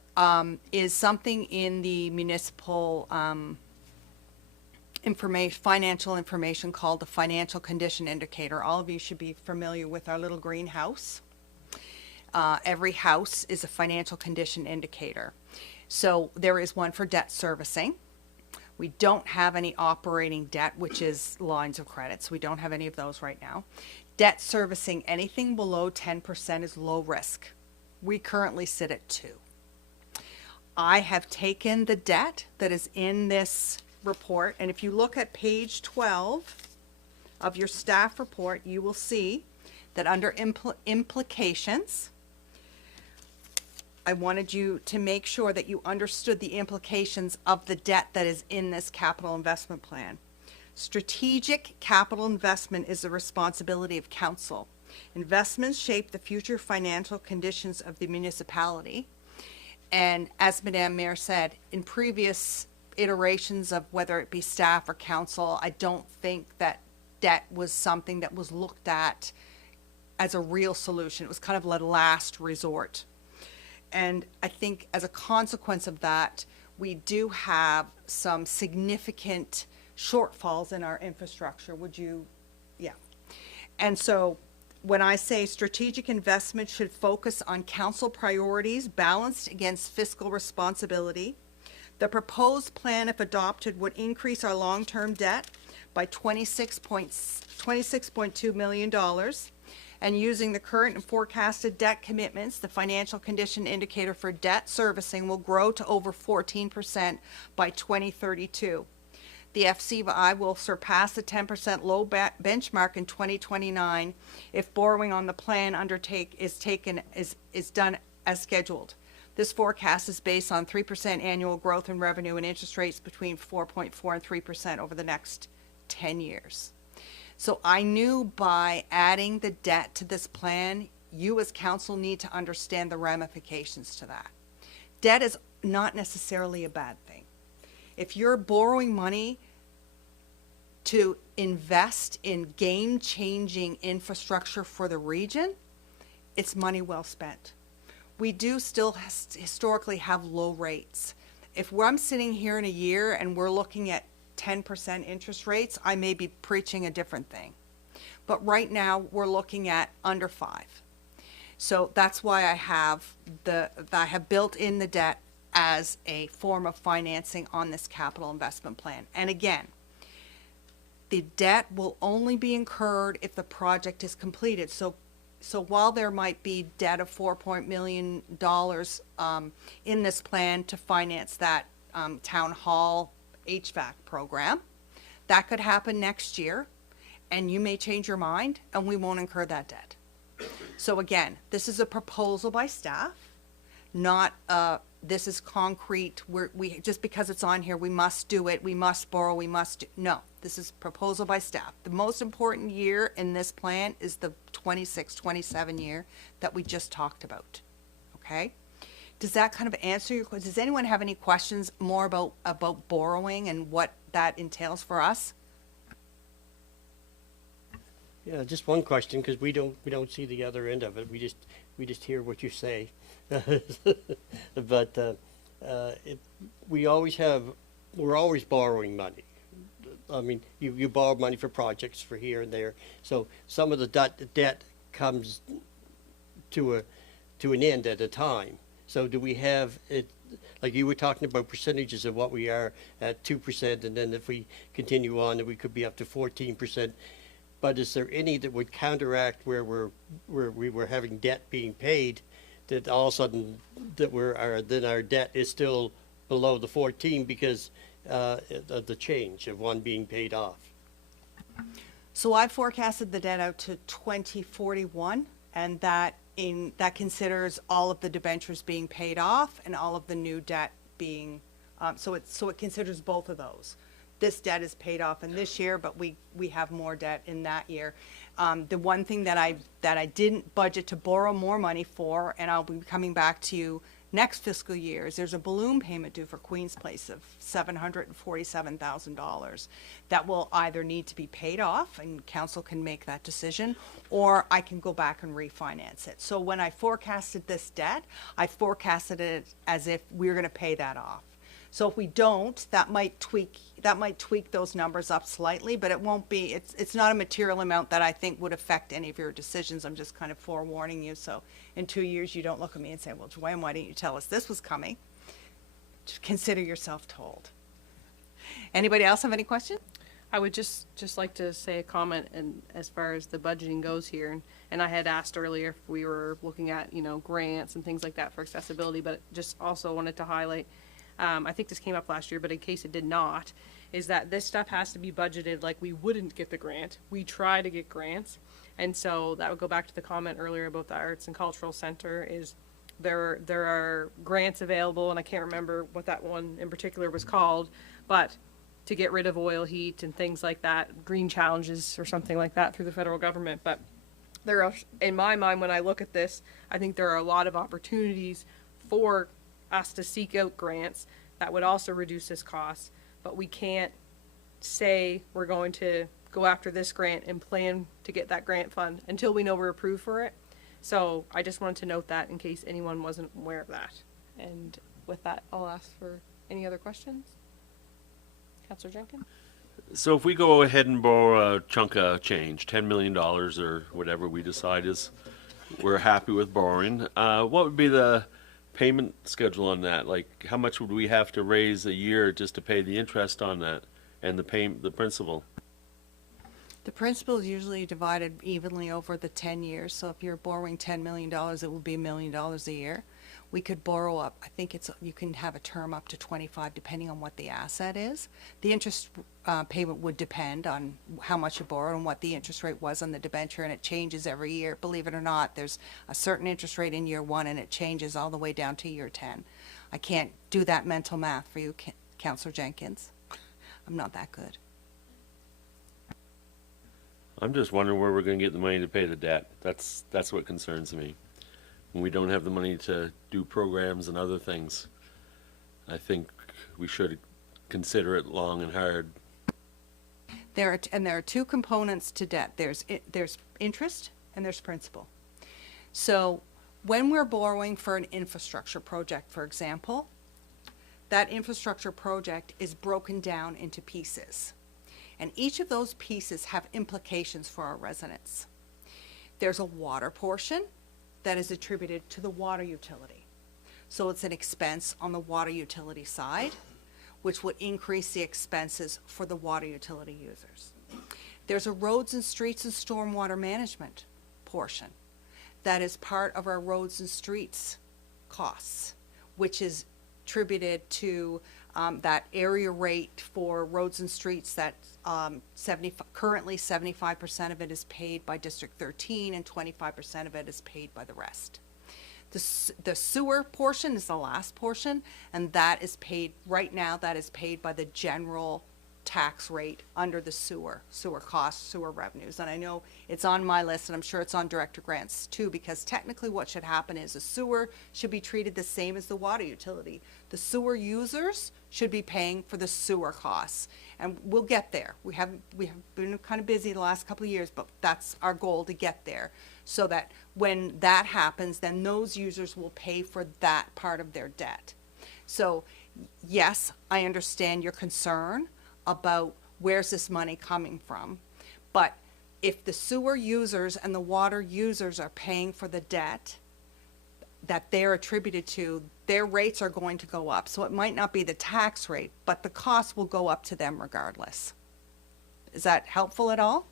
is something in the municipal financial information called the financial condition indicator. All of you should be familiar with our little greenhouse. Every house is a financial condition indicator. So there is one for debt servicing. We don't have any operating debt, which is lines of credit. So we don't have any of those right now. Debt servicing, anything below 10% is low risk. We currently sit at 2. I have taken the debt that is in this report, and if you look at page 12 of your staff report, you will see that under implications, I wanted you to make sure that you understood the implications of the debt that is in this capital investment plan. Strategic capital investment is the responsibility of council. Investments shape the future financial conditions of the municipality. And as Madame Mayor said, in previous iterations of whether it be staff or council, I don't think that debt was something that was looked at as a real solution. It was kind of a last resort. And I think as a consequence of that, we do have some significant shortfalls in our infrastructure. Would you, yeah. And so when I say strategic investment should focus on council priorities balanced against fiscal responsibility, the proposed plan, if adopted, would increase our long-term debt by $26.2 million. And using the current and forecasted debt commitments, the financial condition indicator for debt servicing will grow to over 14% by 2032. The FCI will surpass the 10% low benchmark in 2029 if borrowing on the plan is done as scheduled. This forecast is based on 3% annual growth in revenue and interest rates between 4.4 and 3% over the next 10 years. So I knew by adding the debt to this plan, you as council need to understand the ramifications to that. Debt is not necessarily a bad thing. If you're borrowing money to invest in game-changing infrastructure for the region, it's money well spent. We do still historically have low rates. If I'm sitting here in a year and we're looking at 10% interest rates, I may be preaching a different thing. But right now, we're looking at under 5. So that's why I have built in the debt as a form of financing on this capital investment plan. And again, the debt will only be incurred if the project is completed. So while there might be debt of $4 million in this plan to finance that town hall HVAC program, that could happen next year, and you may change your mind, and we won't incur that debt. So again, this is a proposal by staff, not this is concrete. We just because it's on here, we must do it. We must borrow. We must do. No, this is proposal by staff. The most important year in this plan is the 26-27 year that we just talked about. Okay. Does that kind of answer your question? Does anyone have any questions more about borrowing and what that entails for us? Yeah, just one question, because we don't see the other end of it. We just hear what you say. But we're always borrowing money. I mean, you borrow money for projects for here and there. So some of the debt comes to an end at a time. So do we have it, like you were talking about percentages of what we are at 2%, and then if we continue on, we could be up to 14%. But is there any that would counteract where we were having debt being paid, that all of a sudden that then our debt is still below the 14 because of the change of one being paid off? So I forecasted the debt out to 2041, and that considers all of the debentures being paid off and all of the new debt being, so it considers both of those. This debt is paid off in this year, but we have more debt in that year. The one thing that I didn't budget to borrow more money for, and I'll be coming back to you next fiscal year, is there's a balloon payment due for Queen's Place of $747,000 that will either need to be paid off, and council can make that decision, or I can go back and refinance it. So when I forecasted this debt, I forecasted it as if we were going to pay that off. So if we don't, that might tweak those numbers up slightly, but it won't be, it's not a material amount that I think would affect any of your decisions. I'm just kind of forewarning you, so in 2 years, you don't look at me and say, well, Joanne, why didn't you tell us this was coming? Just consider yourself told. Anybody else have any questions? I would just like to say a comment, and as far as the budgeting goes here, and I had asked earlier if we were looking at, grants and things like that for accessibility, but just also wanted to highlight, I think this came up last year, but in case it did not, is that this stuff has to be budgeted like we wouldn't get the grant. We try to get grants, and so that would go back to the comment earlier about the Arts and Cultural Center, is there are grants available, and I can't remember what that one in particular was called, but to get rid of oil heat and things like that, green challenges or something like that through the federal government. But there are, in my mind, when I look at this, I think there are a lot of opportunities for us to seek out grants that would also reduce this cost. But we can't say we're going to go after this grant and plan to get that grant fund until we know we're approved for it. So I just wanted to note that in case anyone wasn't aware of that. And with that, I'll ask for any other questions. Councillor Jenkins? So if we go ahead and borrow a chunk of change, $10 million or whatever we decide is we're happy with borrowing, what would be the payment schedule on that? Like, how much would we have to raise a year just to pay the interest on that and the principal? The principal is usually divided evenly over the 10 years. So if you're borrowing $10 million, it would be $1 million a year. We could borrow up, I think you can have a term up to 25 depending on what the asset is. The interest payment would depend on how much you borrow and what the interest rate was on the debenture, and it changes every year. Believe it or not, there's a certain interest rate in year 1 and it changes all the way down to year 10. I can't do that mental math for you, Councillor Jenkins. I'm not that good. I'm just wondering where we're going to get the money to pay the debt. That's what concerns me. When we don't have the money to do programs and other things, I think we should consider it long and hard. There are two components to debt. There's interest and there's principal. So when we're borrowing for an infrastructure project, for example, that infrastructure project is broken down into pieces. And each of those pieces have implications for our residents. There's a water portion that is attributed to the water utility. So it's an expense on the water utility side, which would increase the expenses for the water utility users. There's a roads and streets and stormwater management portion that is part of our roads and streets costs, which is attributed to that area rate for roads and streets that currently 75% of it is paid by District 13 and 25% of it is paid by the rest. The sewer portion is the last portion, and that is paid, right now, that is paid by the general tax rate under the sewer costs, sewer revenues. And I know it's on my list, and I'm sure it's on Director Grant's too, because technically what should happen is the sewer should be treated the same as the water utility. The sewer users should be paying for the sewer costs, and we'll get there. We have been kind of busy the last couple of years, but that's our goal, to get there, so that when that happens, then those users will pay for that part of their debt. So yes, I understand your concern about where's this money coming from, but if the sewer users and the water users are paying for the debt that they're attributed to, their rates are going to go up. So it might not be the tax rate, but the cost will go up to them regardless. Is that helpful at all?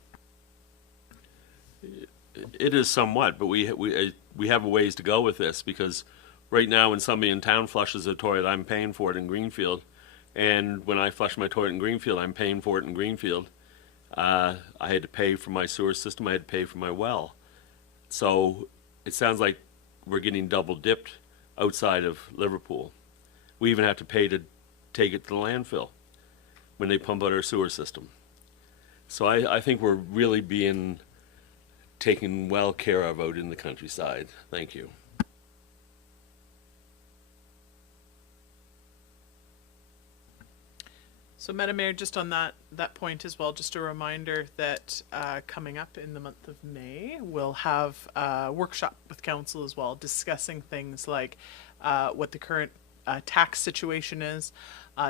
It is somewhat, but we have a ways to go with this, because right now when somebody in town flushes a toilet, I'm paying for it in Greenfield. And when I flush my toilet in Greenfield, I'm paying for it in Greenfield. I had to pay for my sewer system. I had to pay for my well. So it sounds like we're getting double dipped outside of Liverpool. We even have to pay to take it to the landfill when they pump out our sewer system. So I think we're really being taken well care of out in the countryside. Thank you. So, Madam Mayor, just on that point as well, just a reminder that coming up in the month of May, we'll have a workshop with council as well, discussing things like what the current tax situation is,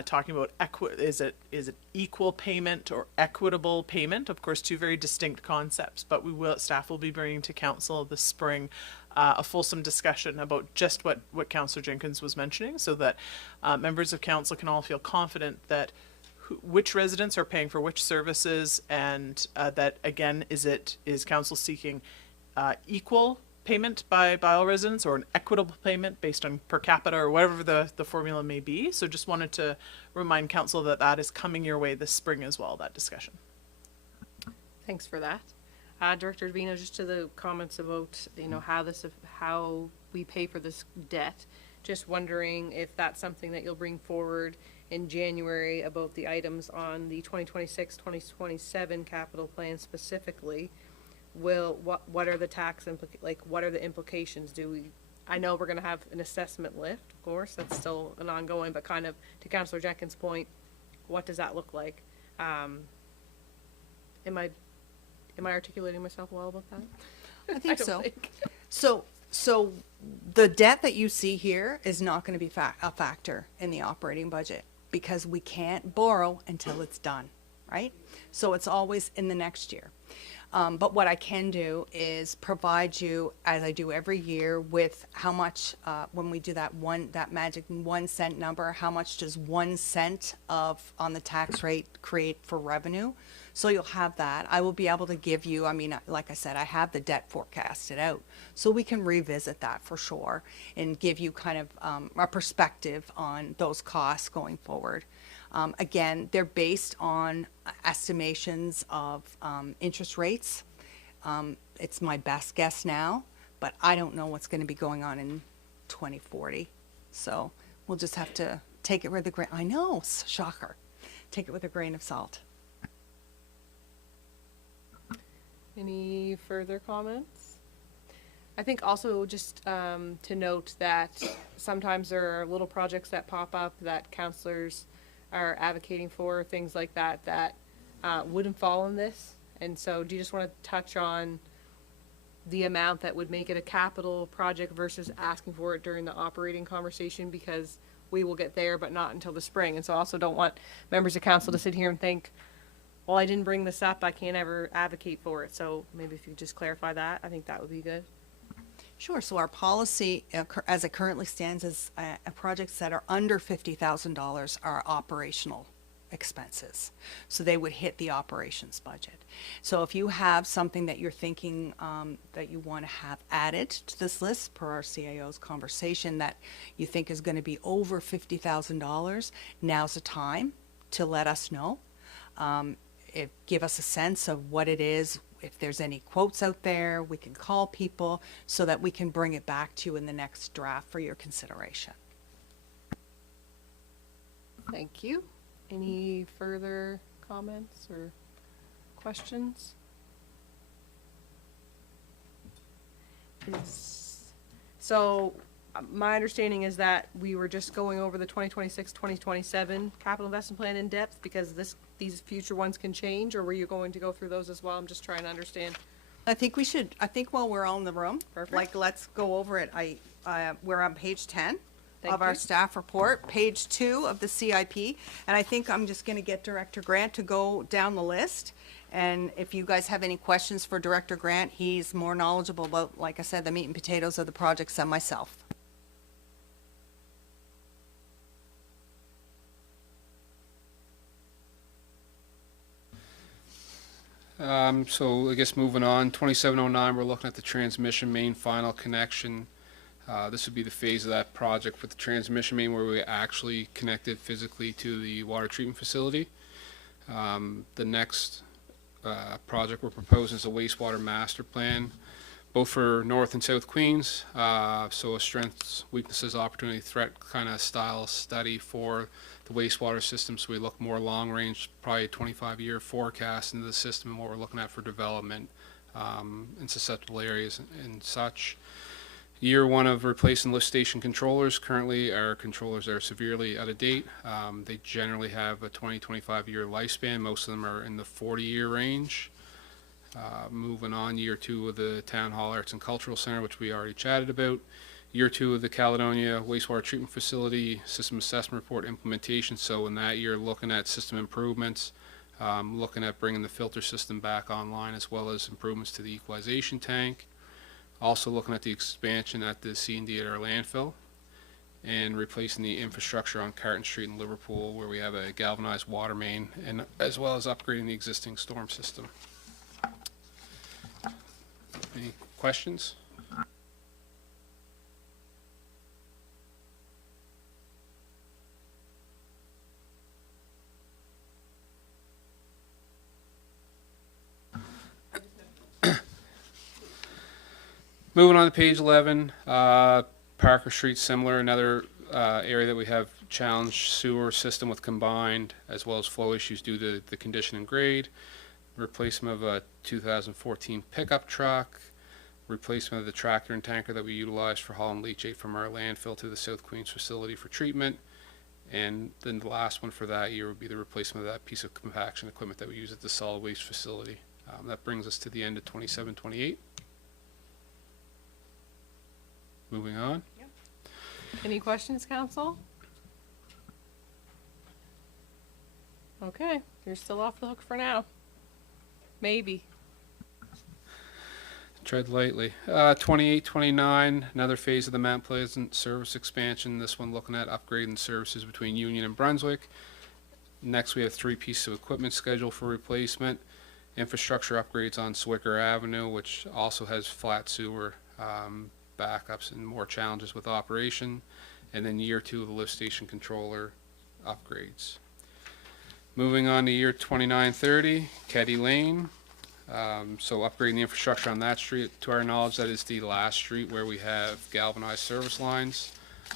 talking about is it equal payment or equitable payment? Of course, two very distinct concepts, but staff will be bringing to council this spring a fulsome discussion about just what Councillor Jenkins was mentioning, so that members of council can all feel confident that which residents are paying for which services, and that again, is council seeking equal payment by all residents, or an equitable payment based on per capita, or whatever the formula may be. So just wanted to remind council that that is coming your way this spring as well, that discussion. Thanks for that. Director Davina, just to the comments about, how we pay for this debt, just wondering if that's something that you'll bring forward in January about the items on the 2026-2027 capital plan specifically. What are the what are the implications? I know we're gonna have an assessment lift, of course, that's still an ongoing, but kind of to Councillor Jenkins' point, what does that look like? Am I articulating myself well about that? I think don't so. think. So the debt that you see here is not going to be a factor in the operating budget, because we can't borrow until it's done, right? So it's always in the next year. But what I can do is provide you, as I do every year, with how much, when we do that magic 1 cent number, how much does 1 cent on the tax rate create for revenue? So you'll have that. I will be able to give you, like I said, I have the debt forecasted out. So we can revisit that for sure and give you kind of a perspective on those costs going forward. Again, they're based on estimations of interest rates. It's my best guess now, but I don't know what's going to be going on in 2040. So we'll just have to take it with a grain. I know, shocker. Take it with a grain of salt. Any further comments? I think also just to note that sometimes there are little projects that pop up that councillors are advocating for, things like that wouldn't fall in this. And so do you just want to touch on the amount that would make it a capital project versus asking for it during the operating conversation? Because we will get there, but not until the spring. And so I also don't want members of council to sit here and think, well, I didn't bring this up, I can't ever advocate for it. So maybe if you could just clarify that, I think that would be good. Sure. So our policy, as it currently stands, is projects that are under $50,000 are operational expenses. So they would hit the operations budget. So if you have something that you're thinking that you want to have added to this list per our CIO's conversation that you think is going to be over $50,000, now's the time to let us know. Give us a sense of what it is. If there's any quotes out there, we can call people so that we can bring it back to you in the next draft for your consideration. Thank you. Any further comments or questions? So my understanding is that we were just going over the 2026-2027 capital investment plan in depth because these future ones can change, or were you going to go through those as well? I'm just trying to understand. I think while we're all in the room, let's go over it. We're on page 10 of our staff report, page 2 of the CIP, and I think I'm just going to get Director Grant to go down the list. And if you guys have any questions for Director Grant, he's more knowledgeable about, like I said, the meat and potatoes of the projects than myself. So I guess moving on, 2709, we're looking at the transmission main final connection. This would be the phase of that project with the transmission main where we actually connected physically to the water treatment facility. The next project we're proposing is a wastewater master plan, both for North and South Queens. So a strengths, weaknesses, opportunity, threat kind of style study for the wastewater system. So we look more long range, probably a 25-year forecast into the system and what we're looking at for development in susceptible areas and such. Year one of replacing lift station controllers. Currently our controllers are severely out of date. They generally have a 20-25 year lifespan. Most of them are in the 40-year range. Moving on, year two of the Town Hall Arts and Cultural Center, which we already chatted about. Year 2 of the Caledonia wastewater treatment facility system assessment report implementation. So in that year, looking at system improvements, looking at bringing the filter system back online, as well as improvements to the equalization tank. Also looking at the expansion at the C&D at our landfill, and replacing the infrastructure on Carton Street in Liverpool, where we have a galvanized water main, and as well as upgrading the existing storm system. Any questions? Moving on to page 11, Parker Street, similar, another area that we have challenged sewer system with combined, as well as flow issues due to the condition and grade. Replacement of a 2014 pickup truck, replacement of the tractor and tanker that we utilize for hauling leachate from our landfill to the South Queens facility for treatment. And then the last one for that year would be the replacement of that piece of compaction equipment that we use at the solid waste facility. That brings us to the end of 27-28. Moving on. Any questions, council? Okay, you're still off the hook for now. Maybe. Tread lightly. 28-29, another phase of the Mount Pleasant service expansion. This one looking at upgrading services between Union and Brunswick. Next, we have 3 pieces of equipment scheduled for replacement. Infrastructure upgrades on Swicker Avenue, which also has flat sewer backups and more challenges with operation. And then year 2 of the lift station controller upgrades. Moving on to year 29-30, Keddy Lane. So upgrading the infrastructure on that street. To our knowledge, that is the last street where we have galvanized service lines,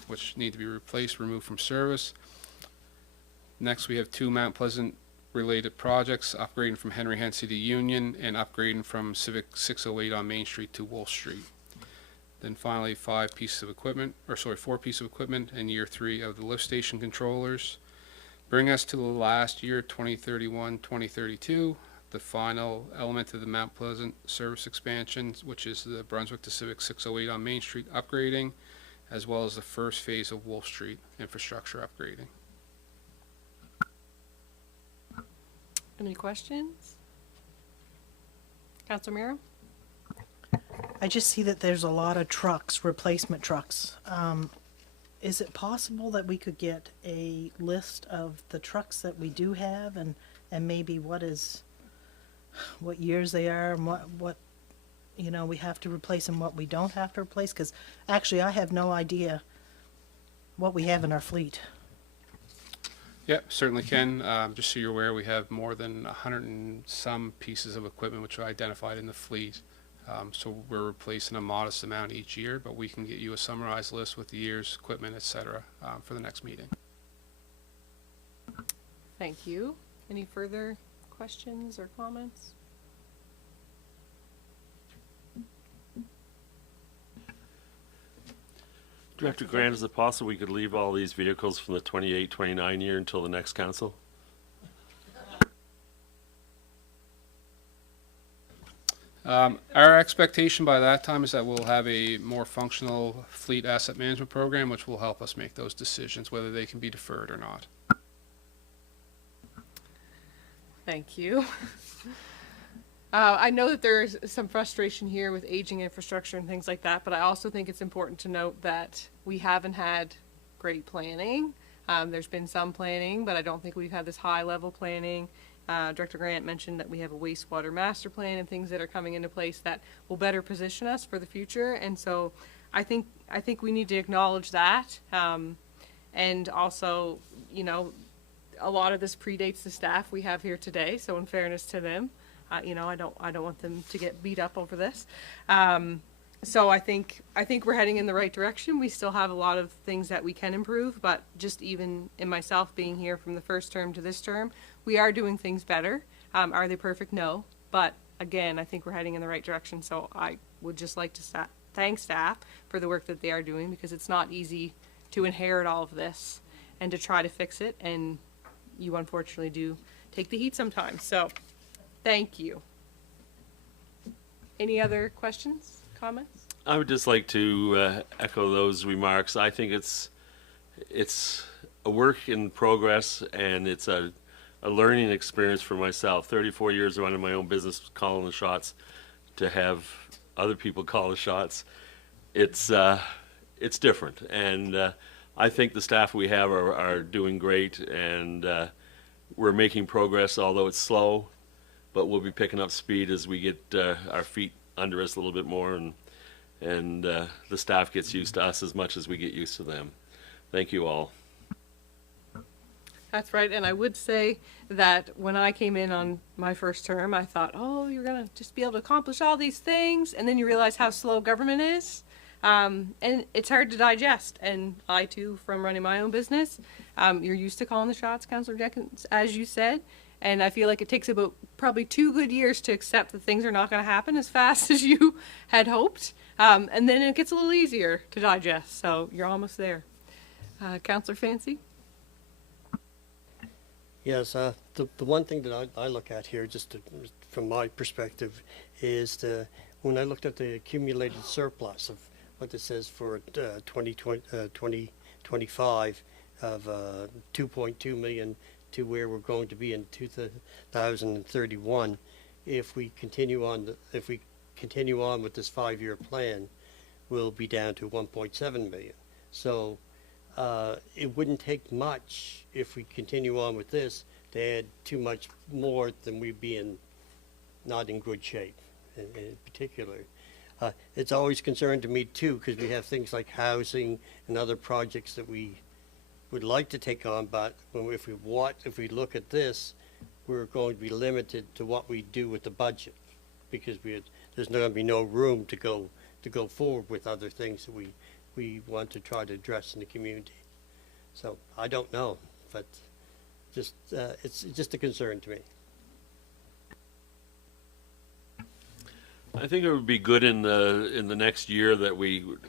which need to be replaced, removed from service. Next, we have 2 Mount Pleasant related projects, upgrading from Henry Hensey to Union and upgrading from Civic 608 on Main Street to Wolf Street. Then finally, 4 pieces of equipment in year 3 of the lift station controllers. Bring us to the last year, 2031-2032, the final element of the Mount Pleasant service expansion, which is the Brunswick to Civic 608 on Main Street upgrading, as well as the first phase of Wolf Street infrastructure upgrading. Any questions? Councilor Mira? I just see that there's a lot of trucks, replacement trucks. Is it possible that we could get a list of the trucks that we do have and maybe what years they are and what we have to replace and what we don't have to replace? Because actually I have no idea what we have in our fleet. Yeah, certainly can. Just so you're aware, we have more than 100 and some pieces of equipment which are identified in the fleet. So we're replacing a modest amount each year, but we can get you a summarized list with the years, equipment, etc. For the next meeting. Thank you. Any further questions or comments? Director Grant, is it possible we could leave all these vehicles from the 28-29 year until the next council? Our expectation by that time is that we'll have a more functional fleet asset management program, which will help us make those decisions, whether they can be deferred or not. Thank you. I know that there's some frustration here with aging infrastructure and things like that, but I also think it's important to note that we haven't had great planning. There's been some planning, but I don't think we've had this high level planning. Director Grant mentioned that we have a wastewater master plan and things that are coming into place that will better position us for the future. And so I think we need to acknowledge that. And also, a lot of this predates the staff we have here today. So in fairness to them, I don't want them to get beat up over this. So I think we're heading in the right direction. We still have a lot of things that we can improve, but just even in myself being here from the first term to this term, we are doing things better. Are they perfect? No. But again, I think we're heading in the right direction. So I would just like to thank staff for the work that they are doing, because it's not easy to inherit all of this and to try to fix it. And you unfortunately do take the heat sometimes. So thank you. Any other questions, comments? I would just like to echo those remarks. I think it's a work in progress, and it's a learning experience for myself. 34 years running my own business, calling the shots, to have other people call the shots. It's different, and I think the staff we have are doing great, and we're making progress, although it's slow, but we'll be picking up speed as we get our feet under us a little bit more, and the staff gets used to us as much as we get used to them. Thank you all. That's right, and I would say that when I came in on my first term, I thought, oh, you're gonna just be able to accomplish all these things, and then you realize how slow government is, and it's hard to digest. And I too, from running my own business, you're used to calling the shots, Councillor Jenkins, as you said, and I feel like it takes about probably 2 good years to accept that things are not going to happen as fast as you had hoped, and then it gets a little easier to digest. So you're almost there. Councillor Fancy? Yes, the one thing that I look at here, from my perspective, is when I looked at the accumulated surplus of what it says for 2025 of 2.2 million to where we're going to be in 2031, if we continue on with this 5-year plan, we'll be down to 1.7 million. So it wouldn't take much if we continue on with this to add too much more than we'd be not in good shape in particular. It's always concerned to me too, because we have things like housing and other projects that we would like to take on, but if we look at this, we're going to be limited to what we do with the budget, because there's going to be no room to go forward with other things that we want to try to address in the community. So I don't know, but it's just a concern to me. I think it would be good in the next year that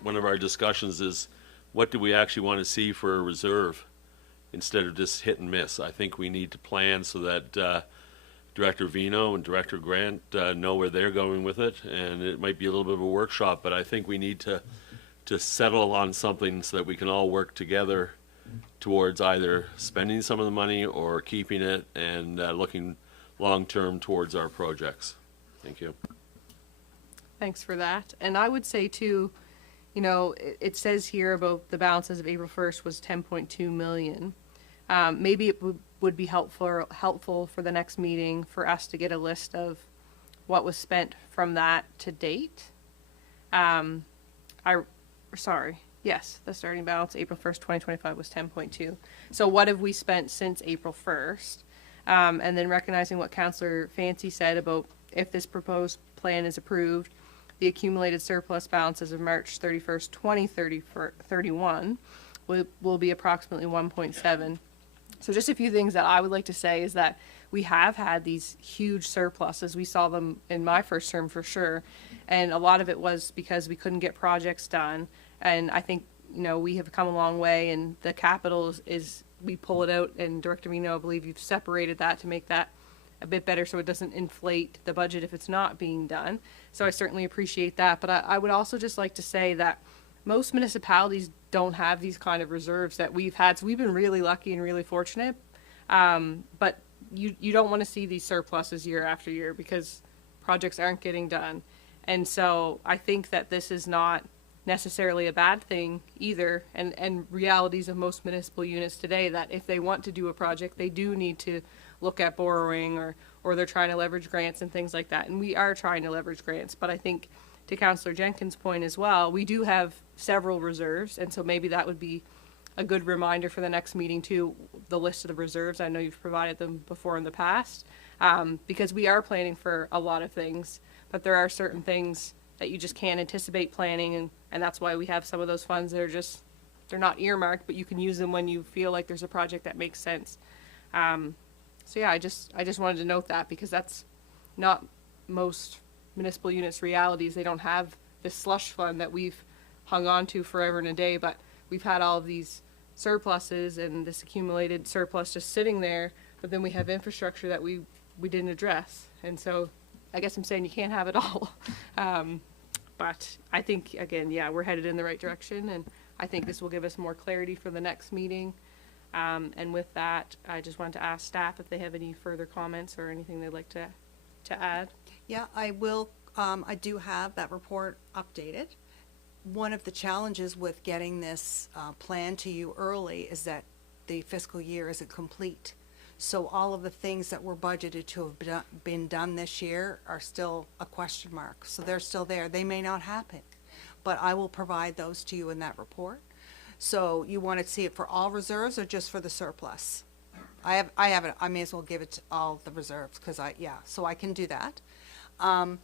one of our discussions is, what do we actually want to see for a reserve instead of just hit and miss. I think we need to plan so that Director Vino and Director Grant know where they're going with it, and it might be a little bit of a workshop, but I think we need to settle on something so that we can all work together towards either spending some of the money or keeping it and looking long-term towards our projects. Thank you. Thanks for that. And I would say too, you know, it says here about the balance as of April 1st was 10.2 million. Maybe it would be helpful for the next meeting for us to get a list of what was spent from that to date. Yes, the starting balance April 1st, 2025 was 10.2. So what have we spent since April 1st? And then recognizing what Councillor Fancy said about if this proposed plan is approved, the accumulated surplus balances of March 31st, 2031 will be approximately 1.7. So just a few things that I would like to say is that we have had these huge surpluses. We saw them in my first term for sure. And a lot of it was because we couldn't get projects done. And I think, you know, we have come a long way, and the capital is we pull it out, and Director Vino, I believe you've separated that to make that a bit better so it doesn't inflate the budget if it's not being done. So I certainly appreciate that. But I would also just like to say that most municipalities don't have these kind of reserves that we've had. So we've been really lucky and really fortunate. But you don't want to see these surpluses year after year because projects aren't getting done. And so I think that this is not necessarily a bad thing either, and realities of most municipal units today, that if they want to do a project, they do need to look at borrowing, or they're trying to leverage grants and things like that. And we are trying to leverage grants, but I think to Councillor Jenkins' point as well, we do have several reserves, and so maybe that would be a good reminder for the next meeting too, the list of the reserves. I know you've provided them before in the past, because we are planning for a lot of things, but there are certain things that you just can't anticipate planning, and that's why we have some of those funds that are just, they're not earmarked, but you can use them when you feel like there's a project that makes sense. So yeah, I just wanted to note that, because that's not most municipal units' realities. They don't have this slush fund that we've hung on to forever and a day, but we've had all of these surpluses and this accumulated surplus just sitting there, but then we have infrastructure that we didn't address. And so I guess I'm saying you can't have it all. But I think, again, yeah, we're headed in the right direction, and I think this will give us more clarity for the next meeting. And with that, I just wanted to ask staff if they have any further comments or anything they'd like to add. Yeah, I will, I do have that report updated. One of the challenges with getting this plan to you early is that the fiscal year isn't complete. So all of the things that were budgeted to have been done this year are still a question mark. So they're still there. They may not happen, but I will provide those to you in that report. So you want to see it for all reserves or just for the surplus? I have it. I may as well give it to all the reserves because so I can do that. And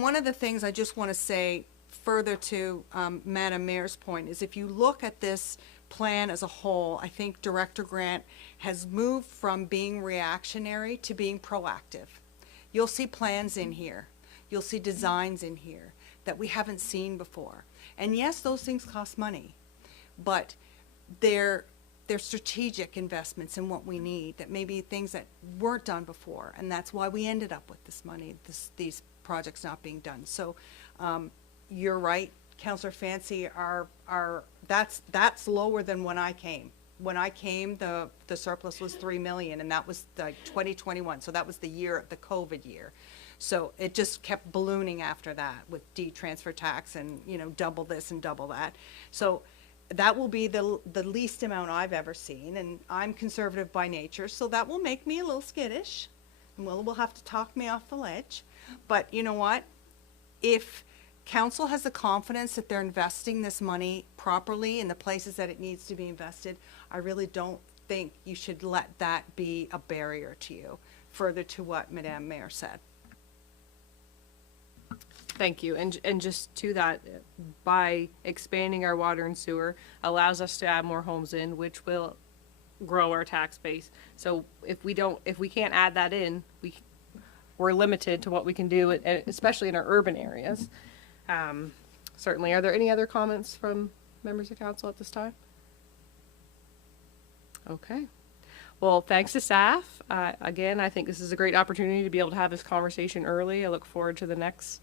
one of the things I just want to say further to Madam Mayor's point is if you look at this plan as a whole, I think Director Grant has moved from being reactionary to being proactive. You'll see plans in here. You'll see designs in here that we haven't seen before. And yes, those things cost money, but they're strategic investments in what we need, that may be things that weren't done before, and that's why we ended up with this money, these projects not being done. So you're right, Councillor Fancy, that's lower than when I came. When I came, the surplus was 3 million, and that was like 2021, so that was the year, the COVID year. So it just kept ballooning after that with transfer tax and, double this and double that. So that will be the least amount I've ever seen, and I'm conservative by nature, so that will make me a little skittish. And will have to talk me off the ledge. But you know what? If council has the confidence that they're investing this money properly in the places that it needs to be invested, I really don't think you should let that be a barrier to you, further to what Madame Mayor said. Thank you. And just to that, by expanding our water and sewer allows us to add more homes in, which will grow our tax base. So if we can't add that in, we're limited to what we can do, especially in our urban areas. Certainly. Are there any other comments from members of council at this time? Okay. Well, thanks to staff. Again, I think this is a great opportunity to be able to have this conversation early. I look forward to the next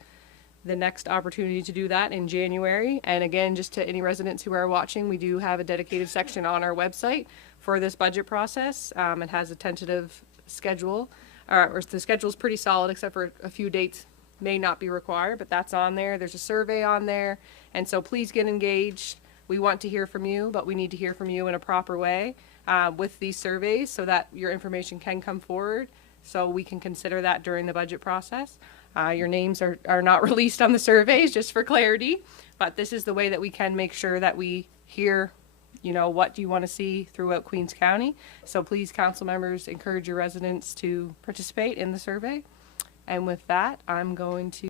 opportunity to do that in January. And again, just to any residents who are watching, we do have a dedicated section on our website for this budget process. It has a tentative schedule, or the schedule is pretty solid except for a few dates may not be required, but that's on there. There's a survey on there. And so please get engaged. We want to hear from you, but we need to hear from you in a proper way with these surveys so that your information can come forward so we can consider that during the budget process. Your names are not released on the surveys, just for clarity, but this is the way that we can make sure that we hear, what do you want to see throughout Queens County. So please, council members, encourage your residents to participate in the survey. And with that, I'm going to